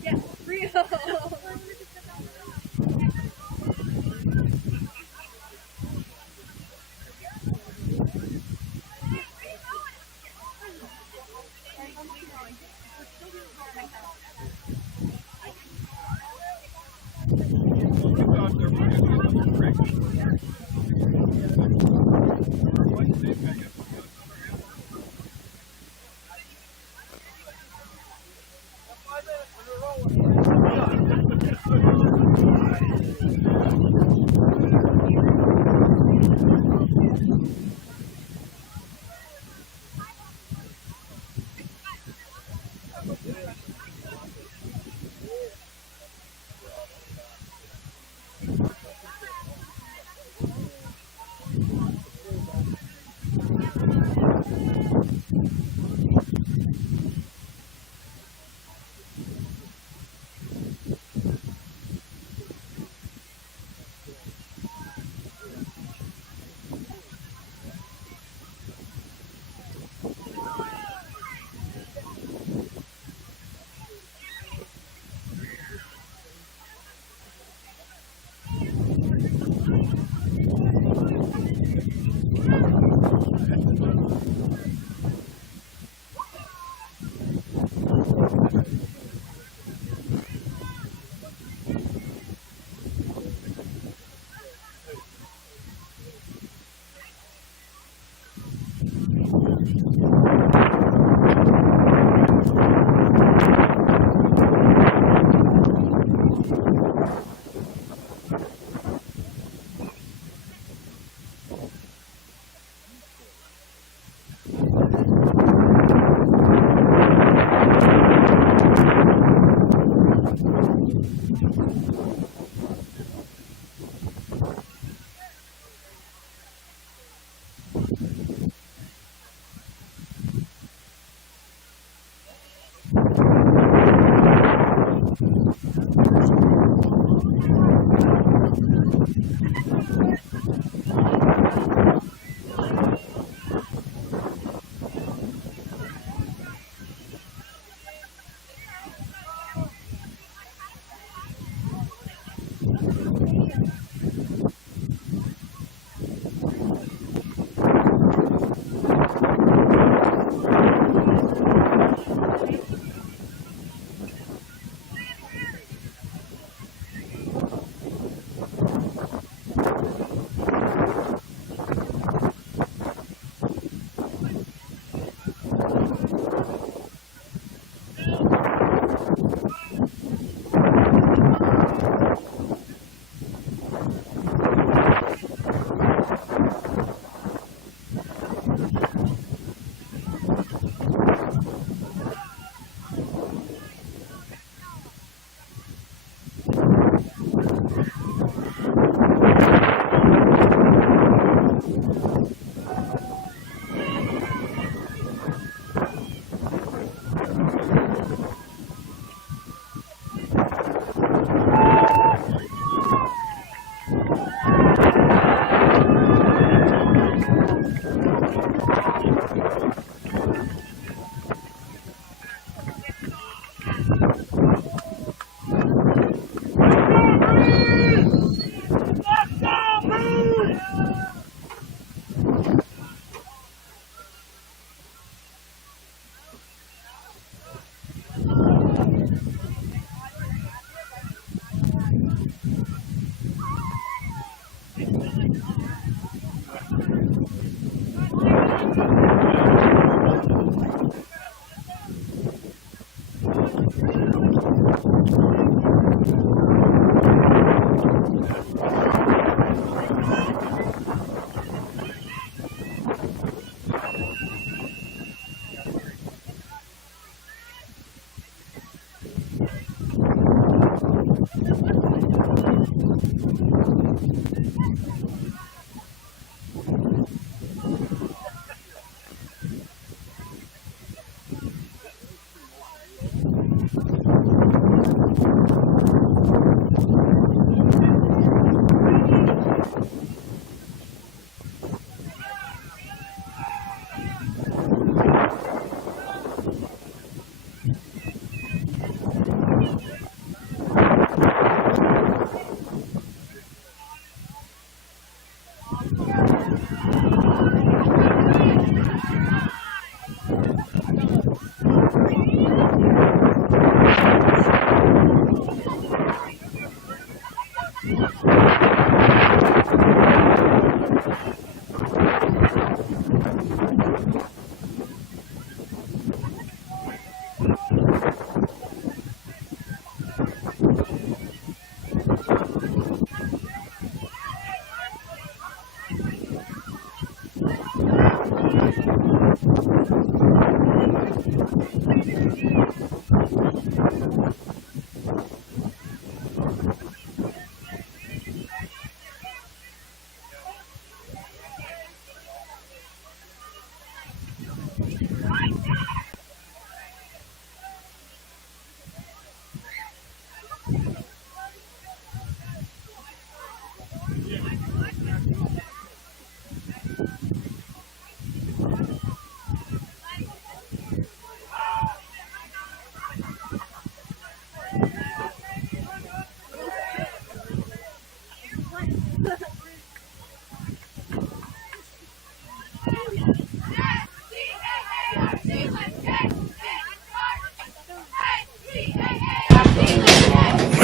Yeah, real.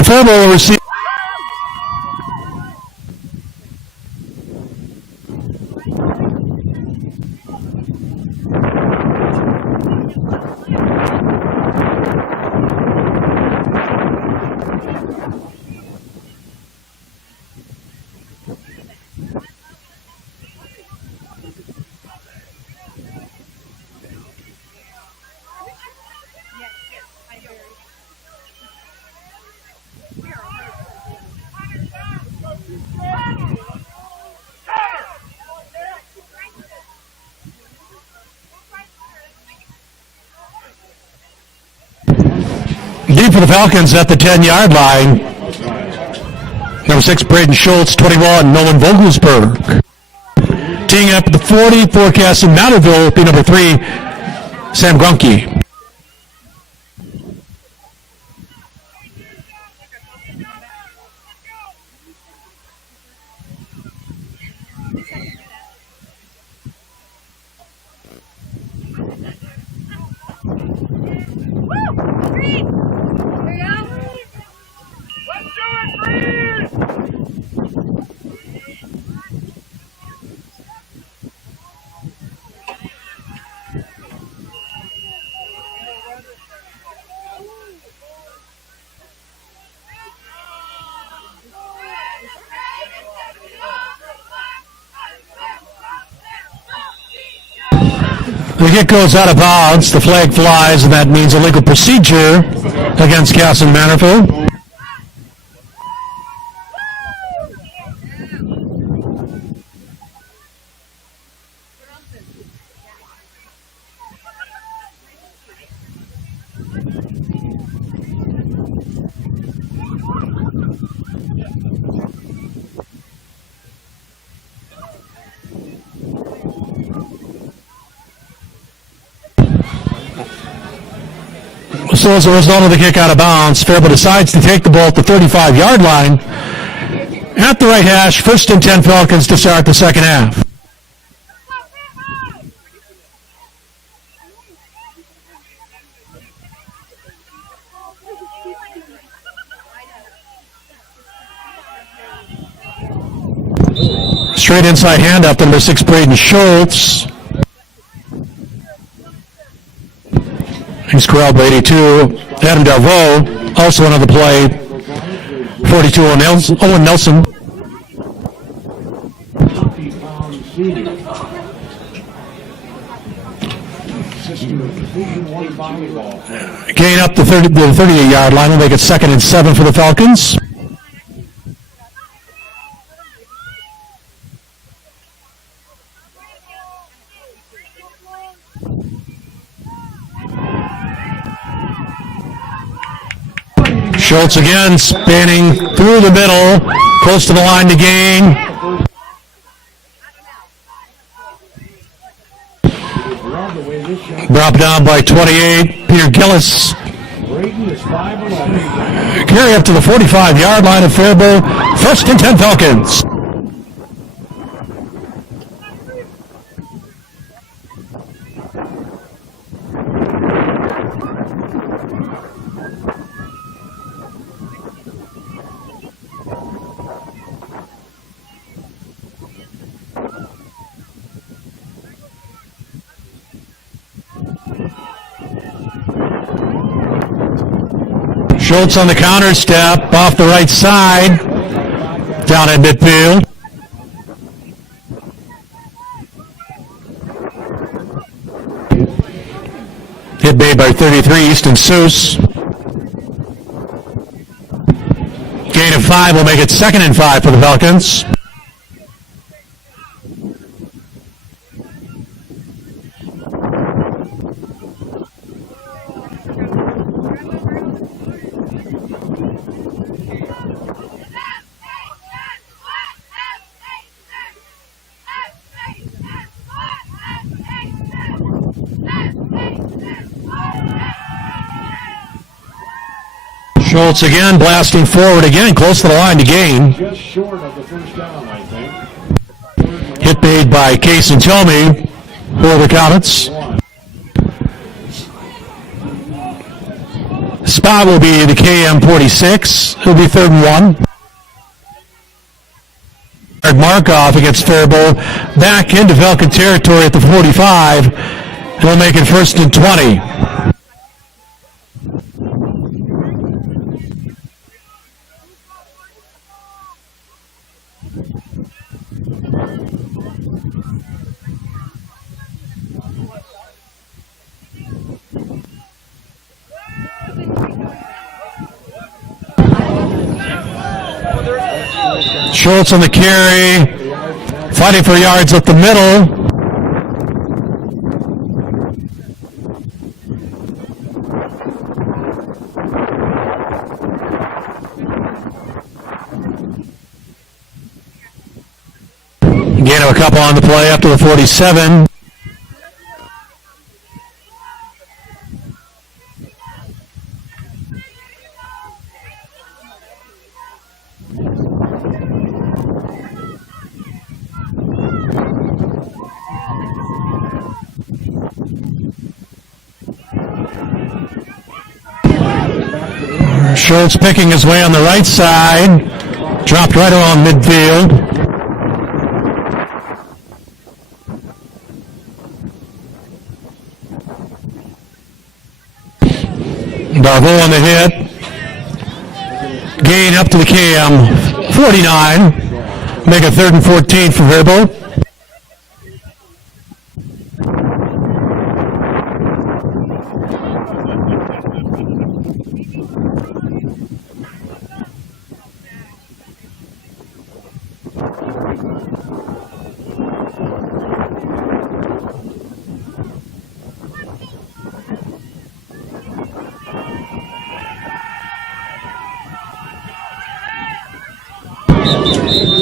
Faribault will receive. Deep for the Falcons at the 10-yard line. Number 6, Braden Schultz, 21, Nolan Vogelsberg. Teeing up at the 40 for Kasson-Mantorville will be number 3, Sam Grunke. The kick goes out of bounds, the flag flies, and that means a legal procedure against Kasson-Mantorville. So as a result of the kick out of bounds, Faribault decides to take the ball at the 35-yard line at the right hash. 1st and 10 Falcons to start the second half. Straight inside handoff to number 6, Braden Schultz. He's corralled by 82. Adam Darvaux, also another play. 42, Owen Nelson. Gain up the 38-yard line. Will make it 2nd and 7 for the Falcons. Schultz again, spanning through the middle, close to the line to gain. Brought down by 28, Peter Gillis. Carry up to the 45-yard line of Faribault. 1st and 10 Falcons. Schultz on the counter step, off the right side, down at midfield. Hit made by 33, Easton Seuss. Gain of 5 will make it 2nd and 5 for the Falcons. Schultz again, blasting forward again, close to the line to gain. Just short of the first down, I think. Hit made by Kasson-Mantorville for the Comets. Spot will be the KM46. It'll be 3rd and 1. Markov against Faribault. Back into Falcon territory at the 45. And we'll make it 1st and 20. Schultz on the carry, fighting for yards up the middle. Gain of a couple on the play up to the 47. Schultz picking his way on the right side. Dropped right around midfield. Darvo on the hit. Gain up to the KM 49. Make it 3rd and 14 for Faribault.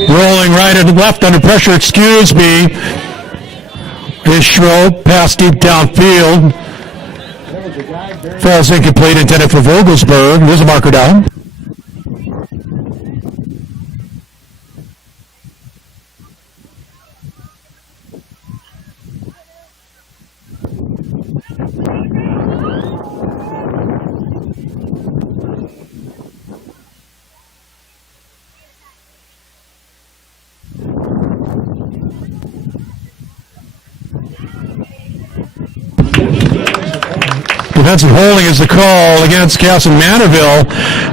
Rolling right and left under pressure, excuse me, is Schroep, pass deep downfield. Falls incomplete, intended for Vogelsberg. There's a marker down. Defensive holding is the call against Kasson-Mantorville.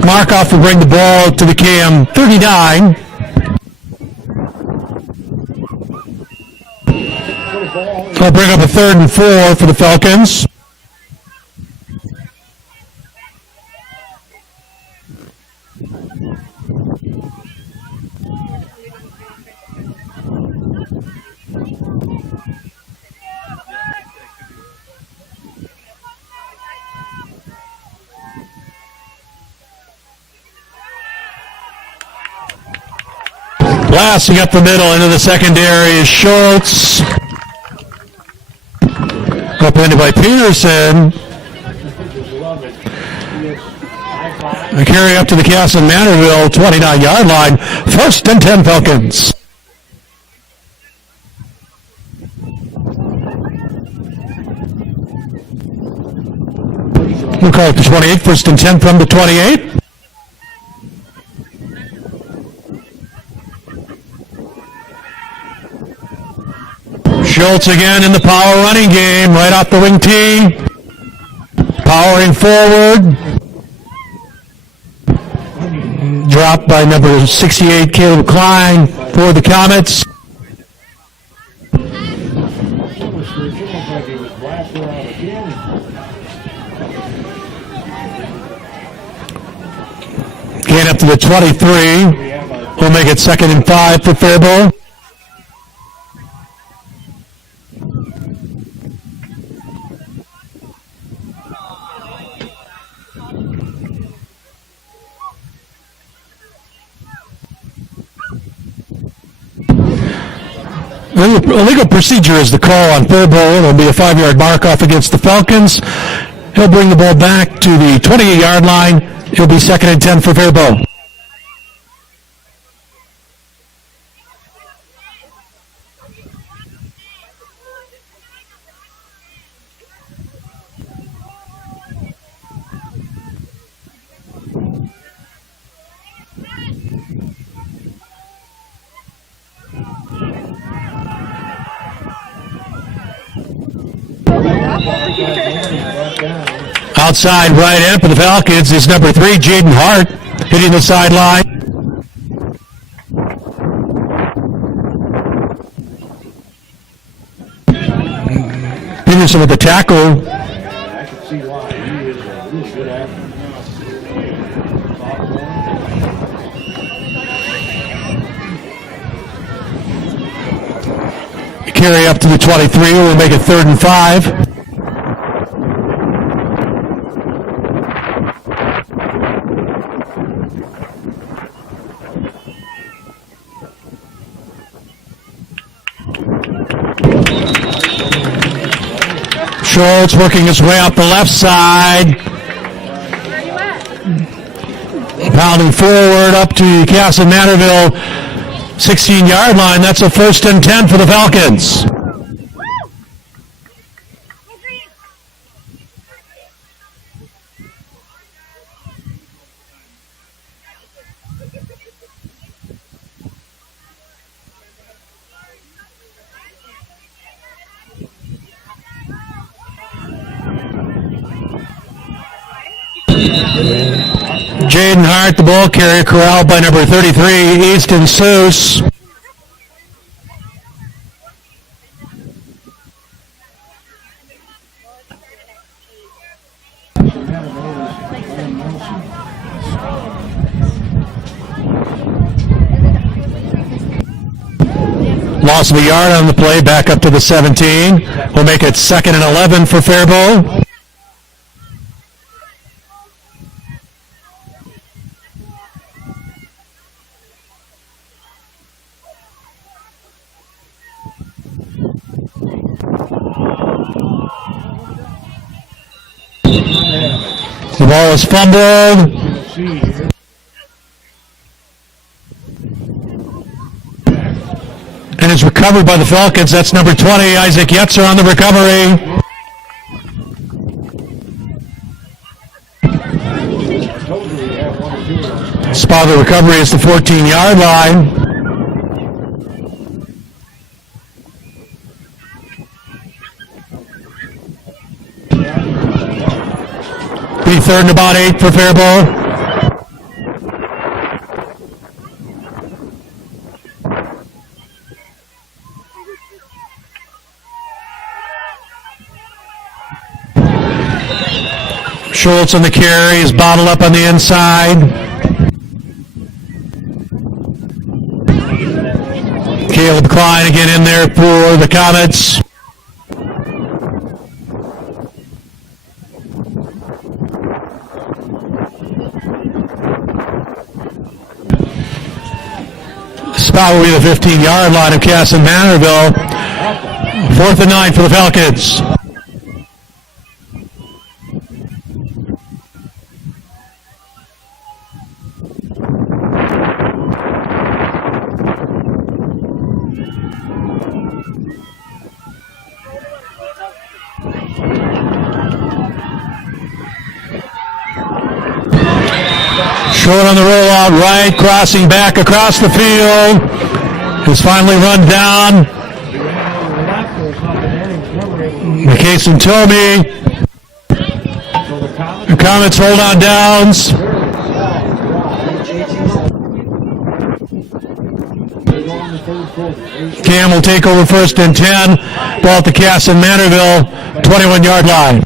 Markov will bring the ball to the KM 39. He'll bring up a 3rd and 4 for the Falcons. Blasting up the middle into the secondary is Schultz. Upended by Peterson. A carry up to the Kasson-Mantorville 29-yard line. 1st and 10 Falcons. We'll call it the 28. 1st and 10 from the 28. Schultz again in the power running game, right off the wing tee. Powering forward. Dropped by number 68, Caleb Klein, for the Comets. up to the 23. We'll make it 2nd and 5 for Faribault. Illegal procedure is the call on Faribault. It'll be a 5-yard mark off against the Falcons. He'll bring the ball back to the 28-yard line. It'll be 2nd and 10 for Faribault. Outside right end for the Falcons is number 3, Jaden Hart, hitting the sideline. Peterson with the tackle. I can see why. He is a really good athlete. Carry up to the 23. We'll make it 3rd and 5. Schultz working his way up the left side. Pounding forward up to Kasson-Mantorville 16-yard line. That's a 1st and 10 for the Falcons. Jaden Hart, the ball carrier, corralled by number 33, Easton Seuss. Loss of a yard on the play, back up to the 17. We'll make it 2nd and 11 for Faribault. The ball is fumbled. And is recovered by the Falcons. That's number 20, Isaac Yetzer on the recovery. Spot of the recovery is the 14-yard line. Be 3rd and about 8 for Faribault. Schultz on the carry is bottled up on the inside. Caleb Klein again in there for the Comets. Spot will be the 15-yard line of Kasson-Mantorville. 4th and 9 for the Falcons. Short on the rollout right, crossing back across the field. Is finally run down. Kasson-Mantorville. The Comets hold on downs. Cam will take over 1st and 10. Ball at the Kasson-Mantorville 21-yard line.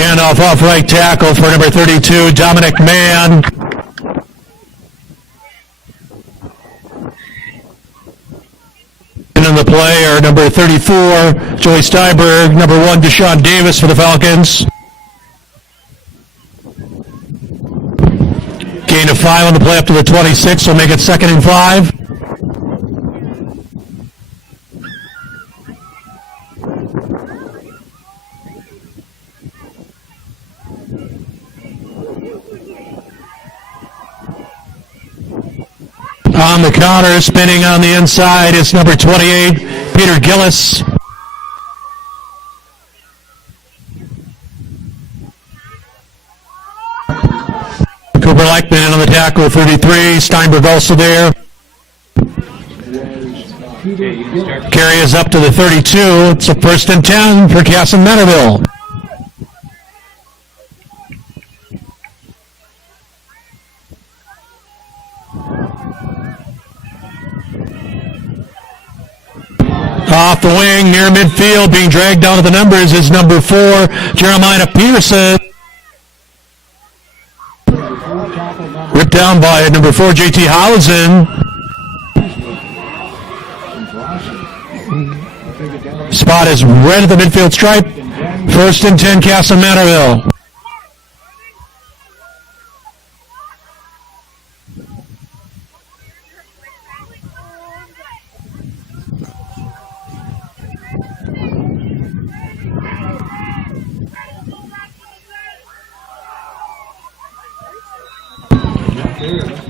Handoff off right tackle for number 32, Dominic Mann. And in the play are number 34, Joey Steinberg, number 1, Deshaun Davis for the Falcons. Gain of 5 on the play up to the 26, will make it 2nd and 5. On the counter, spinning on the inside, is number 28, Peter Gillis. Cooper Leichman on the tackle, 33, Steinberg also there. Carry is up to the 32, it's a 1st and 10 for Kasson-Mantorville. Off the wing, near midfield, being dragged down to the numbers is number 4, Jeremiah Peterson. Ripped down by number 4, JT Housen. Spot is right at the midfield stripe. 1st and 10, Kasson-Mantorville.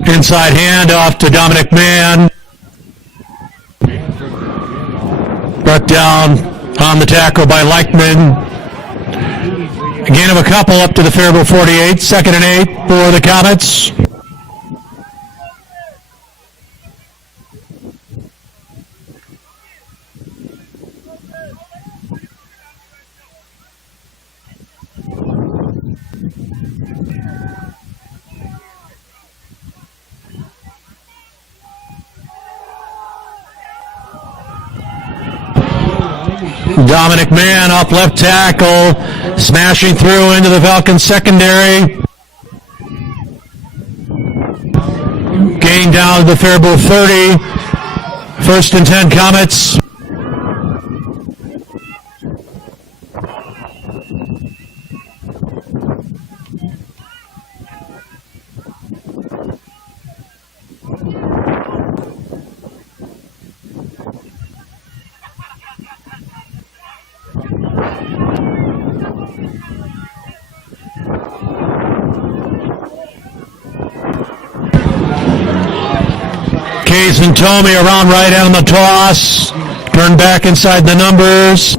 Inside handoff to Dominic Mann. Brought down on the tackle by Leichman. A gain of a couple up to the Faribault 48. 2nd and 8 for the Comets. Dominic Mann off left tackle, smashing through into the Falcons secondary. Gain down to the Faribault 30. 1st and 10, Comets. Case and Tomey around right on the toss. Turn back inside the numbers.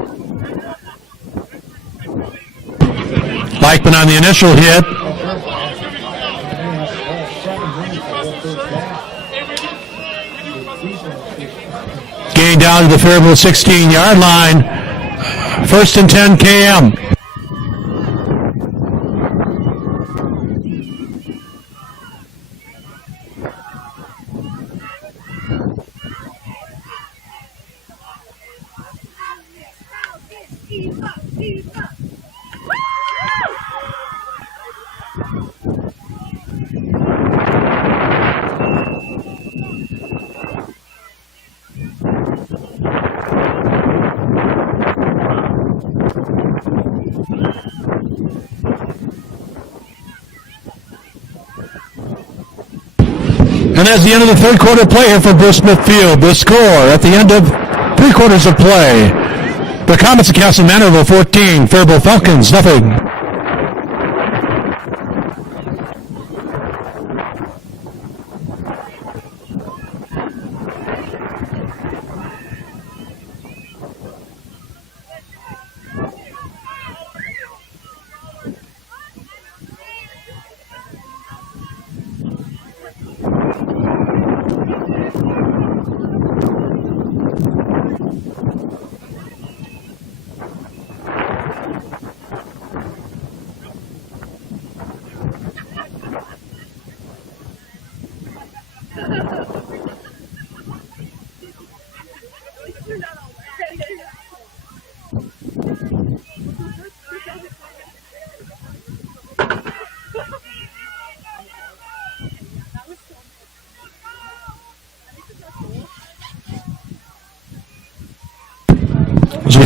Leichman on the initial hit. Gain down to the Faribault 16-yard line. 1st and 10, KM. And that's the end of the 3rd quarter play here for Bruce Smith Field. The score at the end of 3 quarters of play. The Comets of Kasson-Mantorville 14, Faribault Falcons nothing.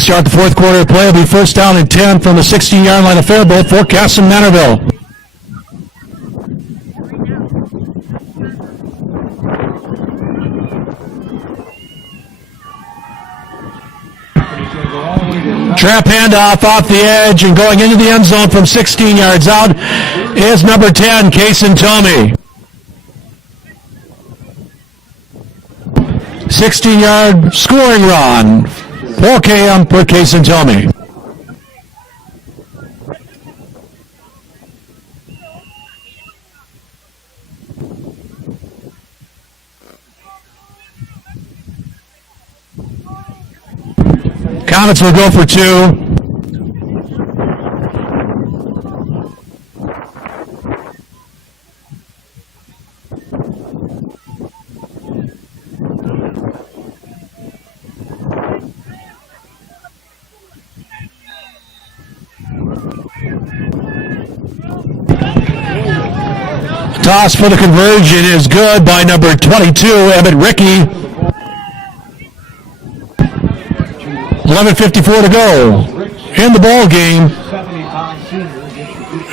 start the fourth quarter of play will be first down and 10 from the 16-yard line of Faribault for Kasson-Mantorville. Trap handoff off the edge and going into the end zone from 16 yards out is number 10, Kasson-Tommy. 16-yard scoring run. 4 KM per Kasson-Tommy. Comets will go for 2. Toss for the conversion is good by number 22, Emmett Rickey. 11:54 to go in the ball game.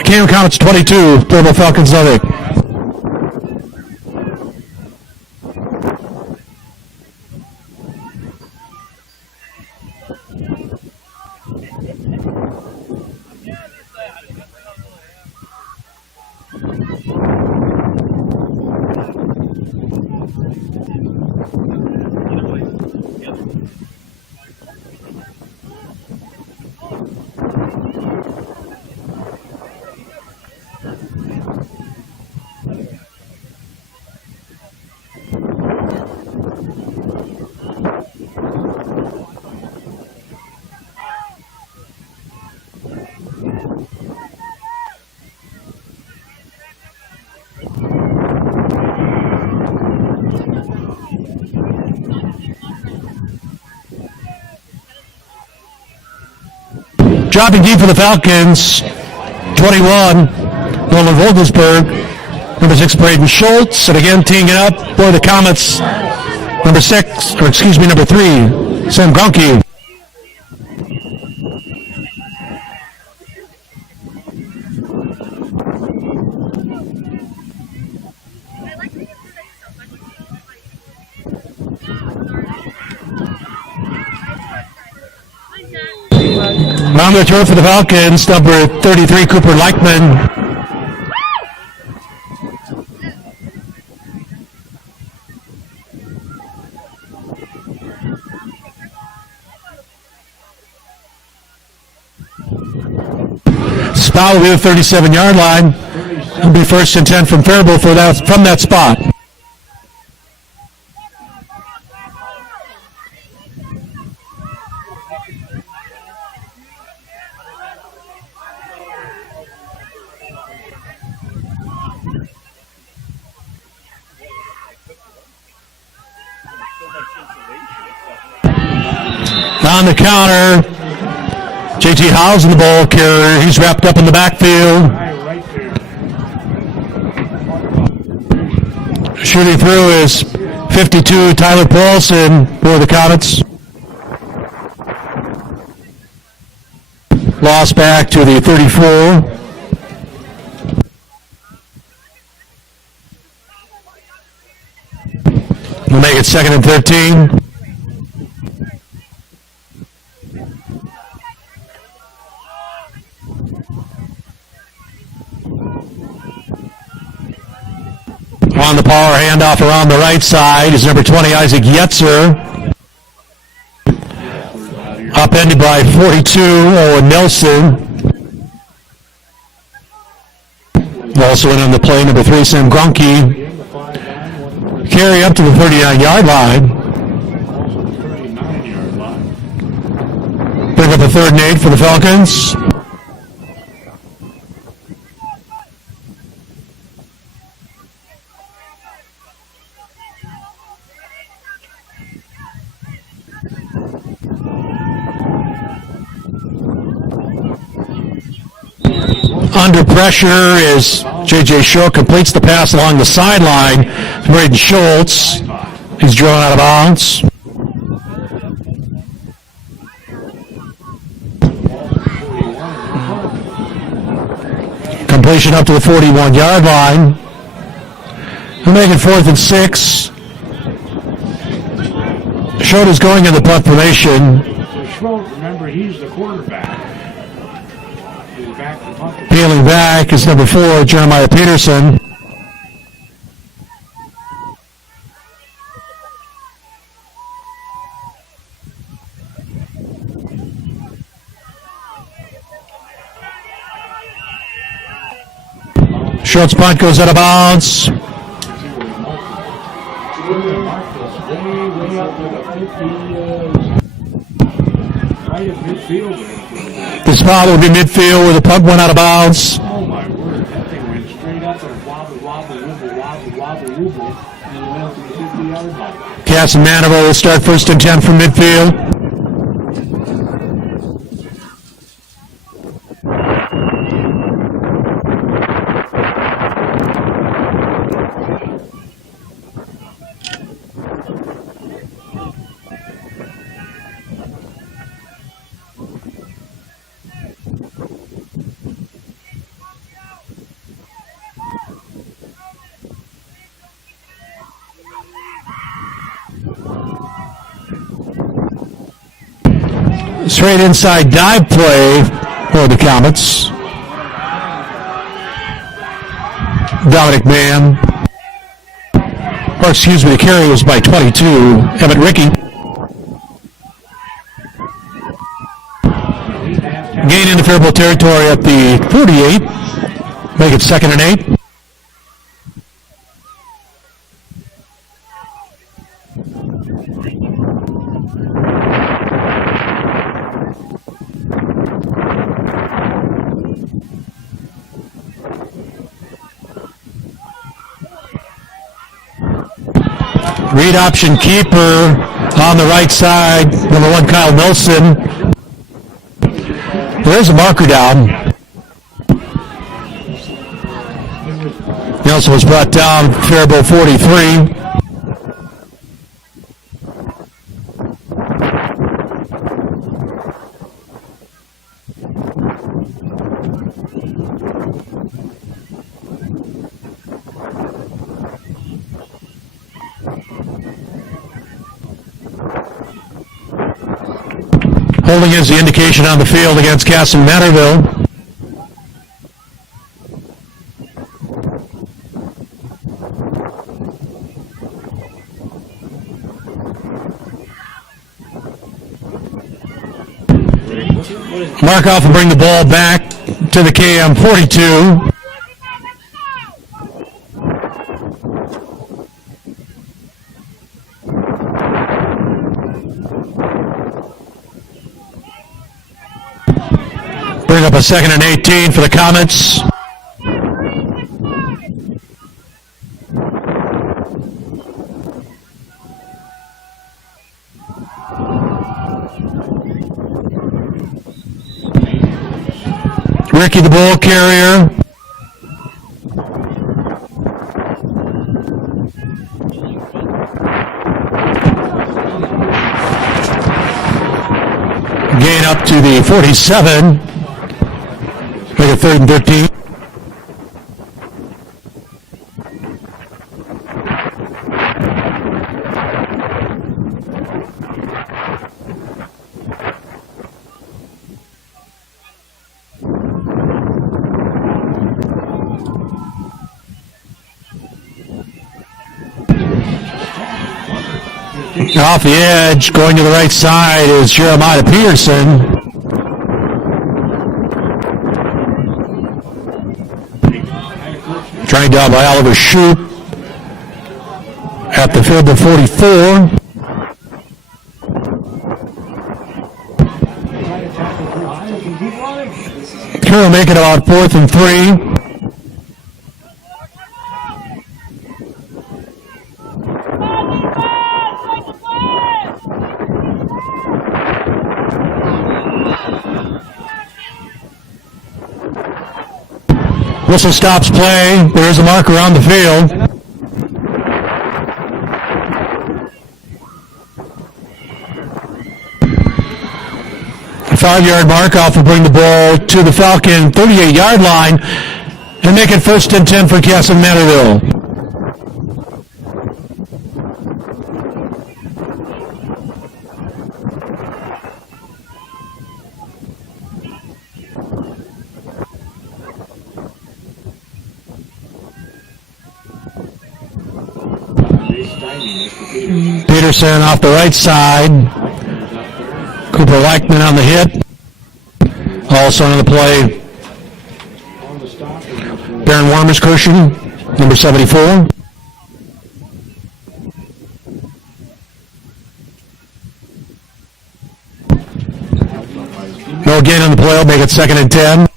Game counts 22, Faribault Falcons nothing. Dropping deep for the Falcons, 21, Nolan Vogelsberg. Number 6, Braden Schultz. And again, teeing it up for the Comets, number 3, Sam Gronke. On the return for the Falcons, number 33, Cooper Leichman. Spot will be the 37-yard line. It'll be first and 10 from Faribault from that spot. On the counter, J.T. Howes in the ball carrier. He's wrapped up in the backfield. Shooting through is 52, Tyler Paulson for the Comets. Lost back to the 34. We'll make it 2nd and 13. On the power handoff around the right side is number 20, Isaac Yetzer. Upended by 42, Owen Nelson. Also in on the play, number 3, Sam Gronke. Carry up to the 39-yard line. Bring up a 3rd and 8 for the Falcons. Under pressure as J.J. Shaw completes the pass along the sideline. Braden Schultz. He's drawn out of bounds. completion up to the 41-yard line. We'll make it 4th and 6. Schroeder's going in the punt formation. So Schroeder, remember, he's the quarterback. He's back to punt. Peeling back is number 4, Jeremiah Peterson. Schultz punt goes out of bounds. Way up to the 50, right at midfield. This foul will be midfield where the punt went out of bounds. Oh my word, that thing went straight up and wobble, and it went to the 50-yard line. Kasson-Mantorville will start 1st and 10 from midfield. Straight inside dive play for the Comets. Dominic Mann. Or excuse me, the carry was by 22. Emmett Rickey. Gain into Faribault territory at the 48. Make it 2nd and 8. Read option keeper on the right side, number 1, Kyle Nelson. There's a marker down. Nelson was brought down, Faribault 43. Holding is the indication on the field against Kasson-Mantorville. Markoff will bring the ball back to the KM 42. Bring up a 2nd and 18 for the Comets. Ricky the ball carrier. Gain up to the 47. Make it 3rd and 13. Off the edge, going to the right side is Jeremiah Peterson. Trying down by Oliver Shoup at the field of 44. Carroll make it about 4th and 3. Whistle stops play. There is a marker on the field. A 5-yard mark off will bring the ball to the Falcon 38-yard line. And make it 1st and 10 for Kasson-Mantorville. Peterson off the right side. Cooper Weichman on the hit. Also on the play, Baron Warmerskirchen, number 74. No gain on the play, will make it 2nd and 10.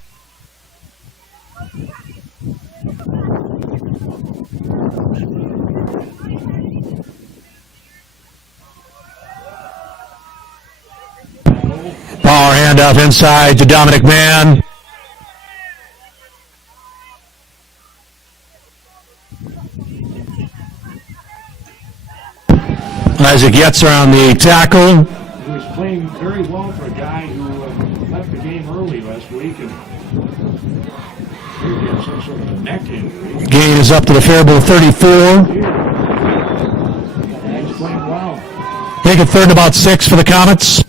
Power handoff inside to Dominic Mann. Isaac Yetzer on the tackle. He was playing very well for a guy who left the game early last week and maybe had some sort of a neck injury. Gain is up to the Faribault 34. He's playing well. Make it 3rd and about 6 for the Comets.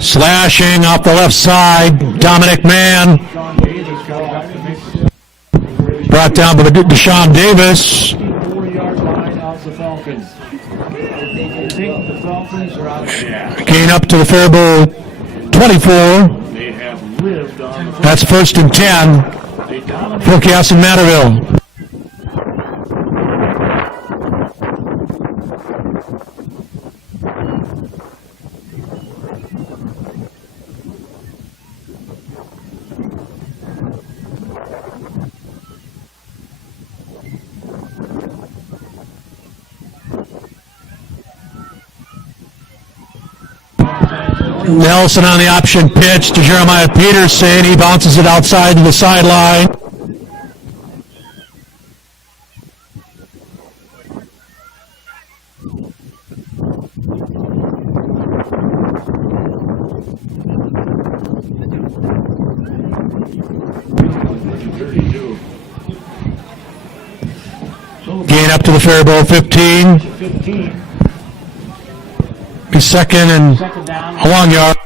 Slashing off the left side, Dominic Mann. Brought down by Deshaun Davis. 4-yard line off the Falcons. I think the Falcons are out of gas. Gain up to the Faribault 24. They have lived on the That's 1st and 10 They dominated. for Kasson-Mantorville. Nelson on the option pitch to Jeremiah Peterson. He bounces it outside to the sideline. Gain up to the Faribault 15. 15. Be 2nd and Second down. a long yard.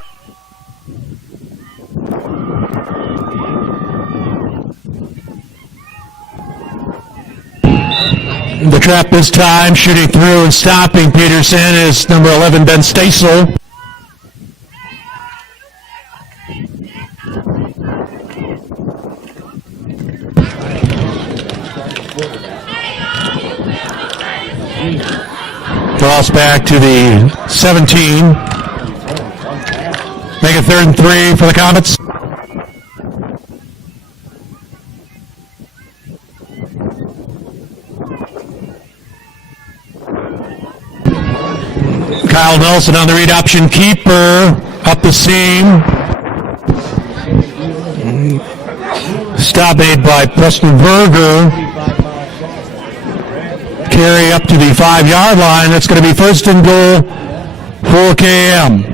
The trap this time, shooting through and stopping Peterson is number 11, Ben Stasel. Cross back to the 17. Make it 3rd and 3 for the Comets. Kyle Nelson on the read option keeper. Up the seam. Stop made by Preston Berger. Carry up to the 5-yard line. That's going to be 1st and goal for KM.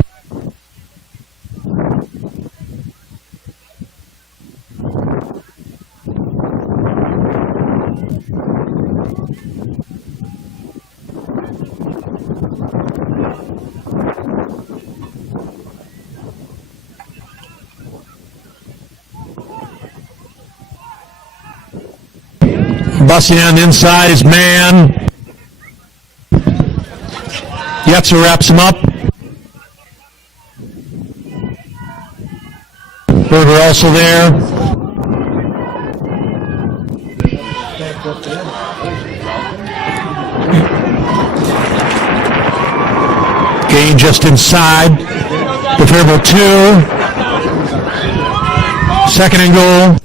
Busting on the inside is Mann. Yetzer wraps him up. Berger also there. Gain just inside the Faribault 2. 2nd and goal.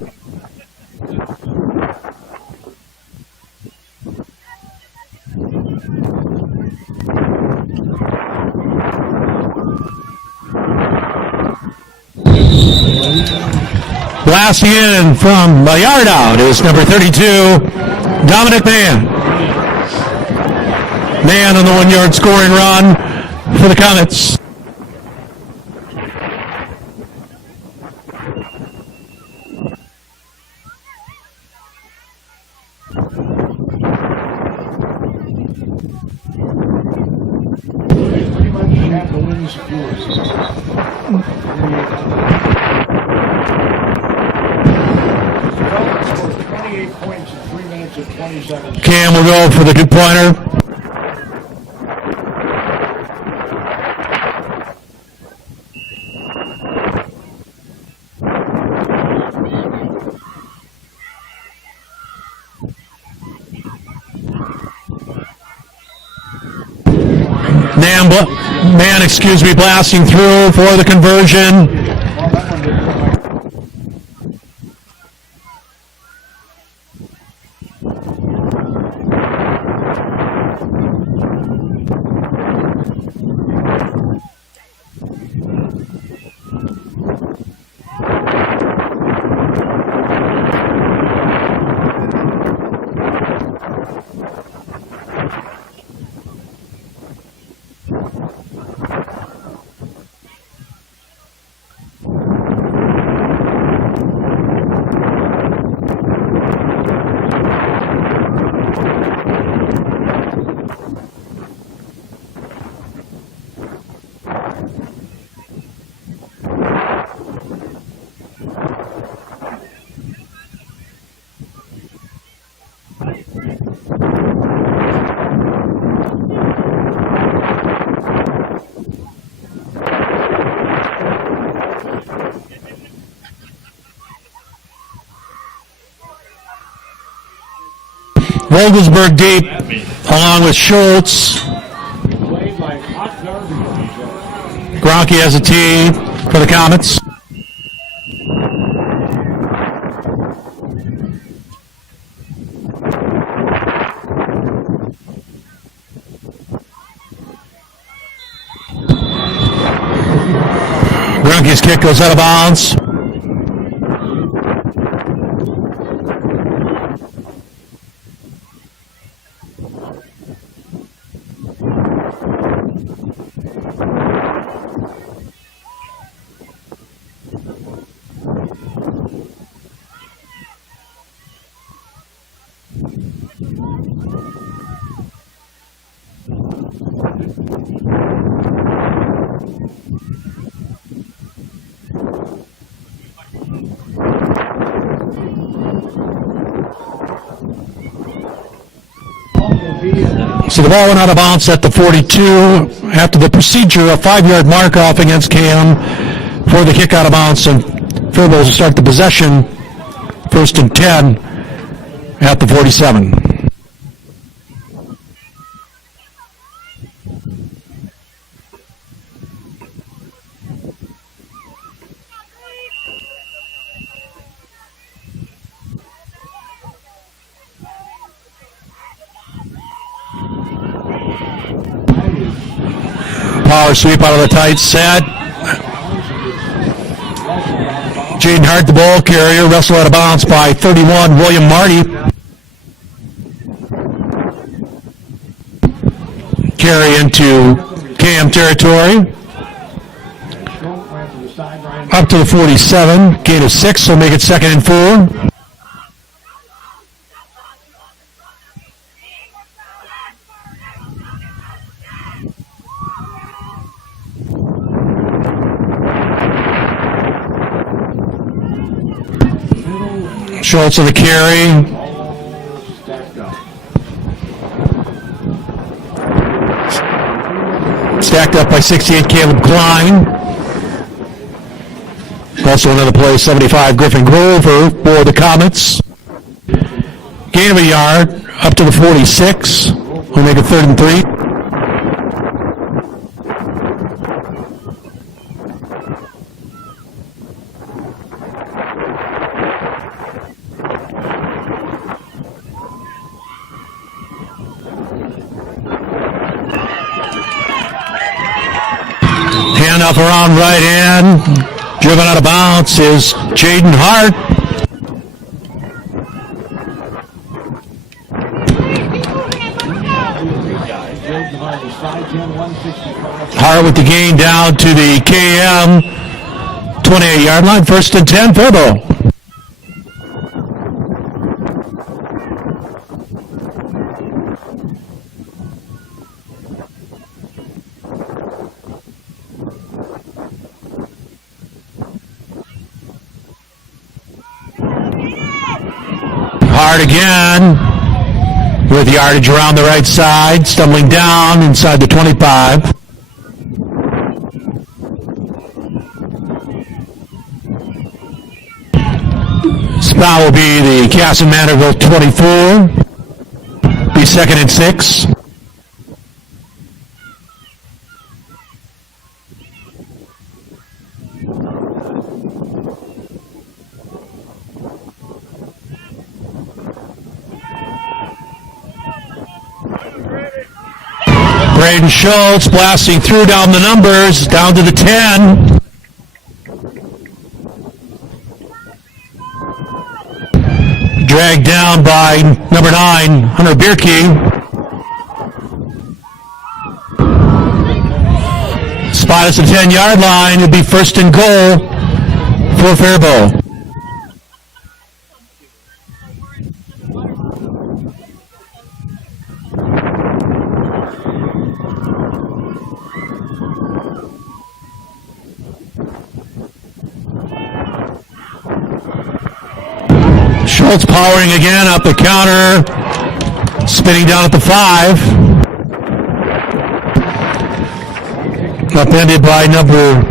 Blasting in from a yard out is number 32, Dominic Mann. Mann on the 1-yard scoring run for the Comets. Pretty much have to win scores. Scored 28 points in 3 minutes and 27 seconds. Cam will go for the 2-pointer. Man, blasting through for the conversion. Vogelsberg deep, along with Schultz. Played like hot garbage. Gronke has a tee for the Comets. Gronke's kick goes out of bounds. So the ball went out of bounds at the 42 after the procedure, a 5-yard mark-off against Cam for the kick out of bounds, and Faribault will start the possession, 1st and 10 at the 47. Power sweep out of the tight set. Jaden Hart, the ball carrier, wrestled out of bounds by 31, William Marty. Carry into Cam territory. Up to the 47, gain of 6, so make it 2nd and 4. Schultz on the carry. Stacked up by 68, Caleb Klein. Also another play, 75, Griffin Grover for the Comets. Gain of a yard, up to the 46. We'll make it 3rd and 3. Handoff around right hand. Driven out of bounds is Jaden Hart. Hart with the gain down to the KM 28-yard line. 1st and 10, Faribault. Hart again with yardage around the right side, stumbling down inside the 25. Spot will be the Kasson-Mantorville 24. Be 2nd and 6. Braden Schultz blasting through down the numbers, down to the 10. Dragged down by number 9, Hunter Bierke. Spot us at the 10-yard line. It'll be 1st and goal for Faribault. Schultz powering again up the counter, spinning down at the 5. Upended by number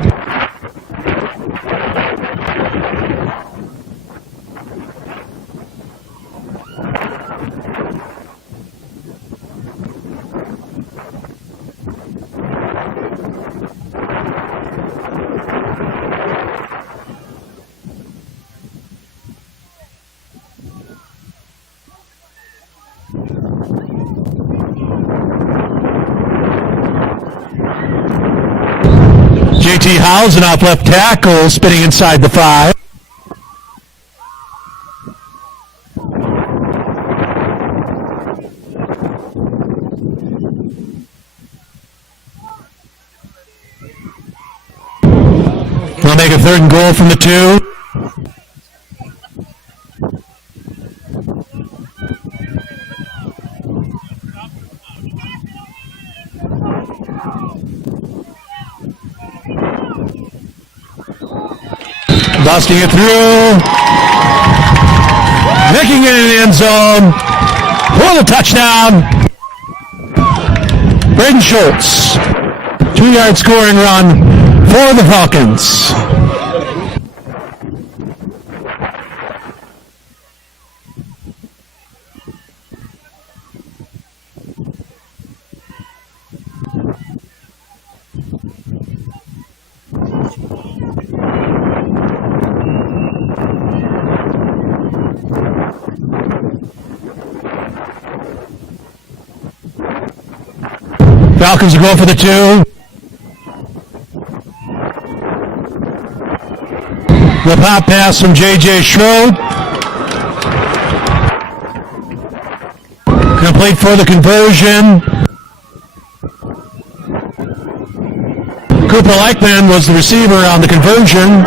JT Housen off left tackle, spinning inside the 5. They'll make a 3rd and goal from the 2. Busting it through, making it in the end zone for the touchdown. Braden Schultz, 2-yard scoring run for the Falcons. Falcons will go for the 2. The pop pass from J.J. Schroed. Complete for the conversion. Cooper Leichman was the receiver on the conversion.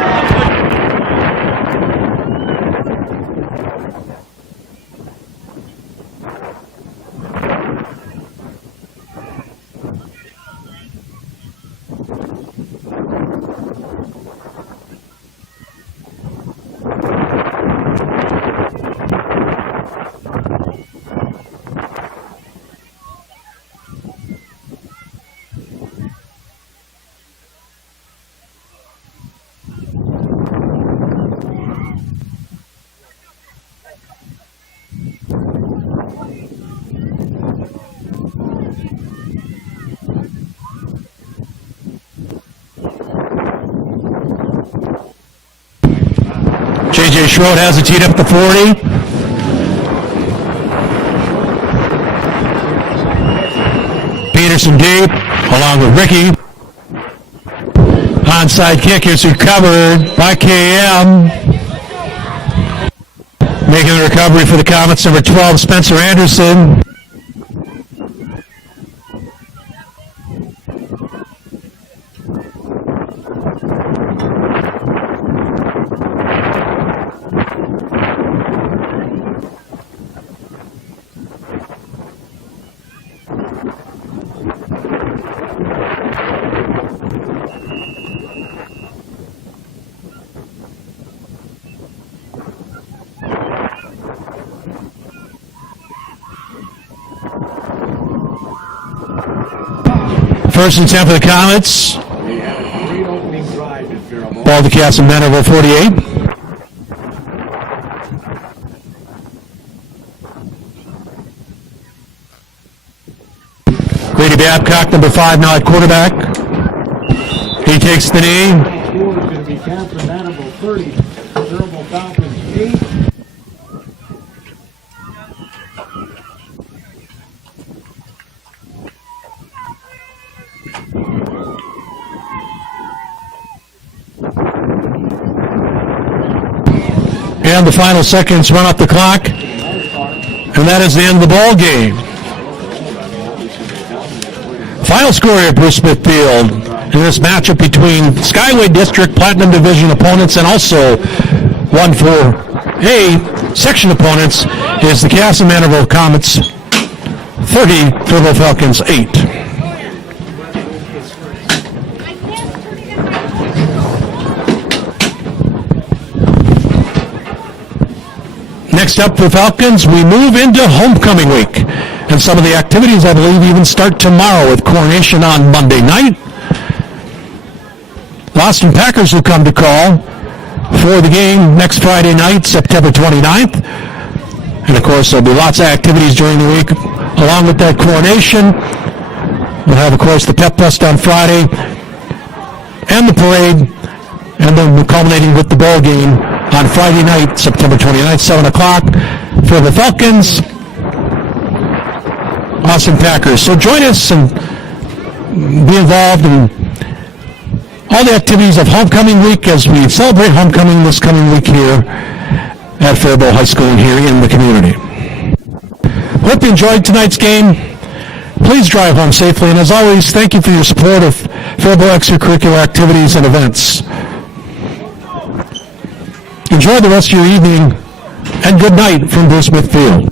J.J. Schroed has it teed up the 40. Peterson deep, along with Ricky. Onside kick is recovered by KM. Making the recovery for the Comets, number 12, Spencer Anderson. First and 10 for the Comets. They had a great opening drive at Faribault. Ball to Kasson-Mantorville, 48. Grady Babcock, number 5, now at quarterback. He takes the knee. Score is going to be Kasson-Mantorville 30, Faribault Falcons 8. And the final seconds run up the clock. And that is the end of the ball game. Final score at Bruce Smith Field in this matchup between Skyway District Platinum Division opponents and also 1-4A section opponents is the Kasson-Mantorville Comets 30, Faribault Falcons 8. Next up for Falcons, we move into homecoming week. And some of the activities, I believe, even start tomorrow with coronation on Monday night. The Austin Packers will come to call for the game next Friday night, September 29th. And of course, there'll be lots of activities during the week. Along with that coronation, we'll have, of course, the pep fest on Friday and the parade, and then we're culminating with the ball game on Friday night, September 29th, 7 o'clock, for the Falcons, Austin Packers. So join us and be involved in all the activities of homecoming week as we celebrate homecoming this coming week here at Faribault High School and here in the community. Hope you enjoyed tonight's game. Please drive home safely, and as always, thank you for your support of Faribault extracurricular activities and events. Enjoy the rest of your evening, and good night from Bruce Smith Field.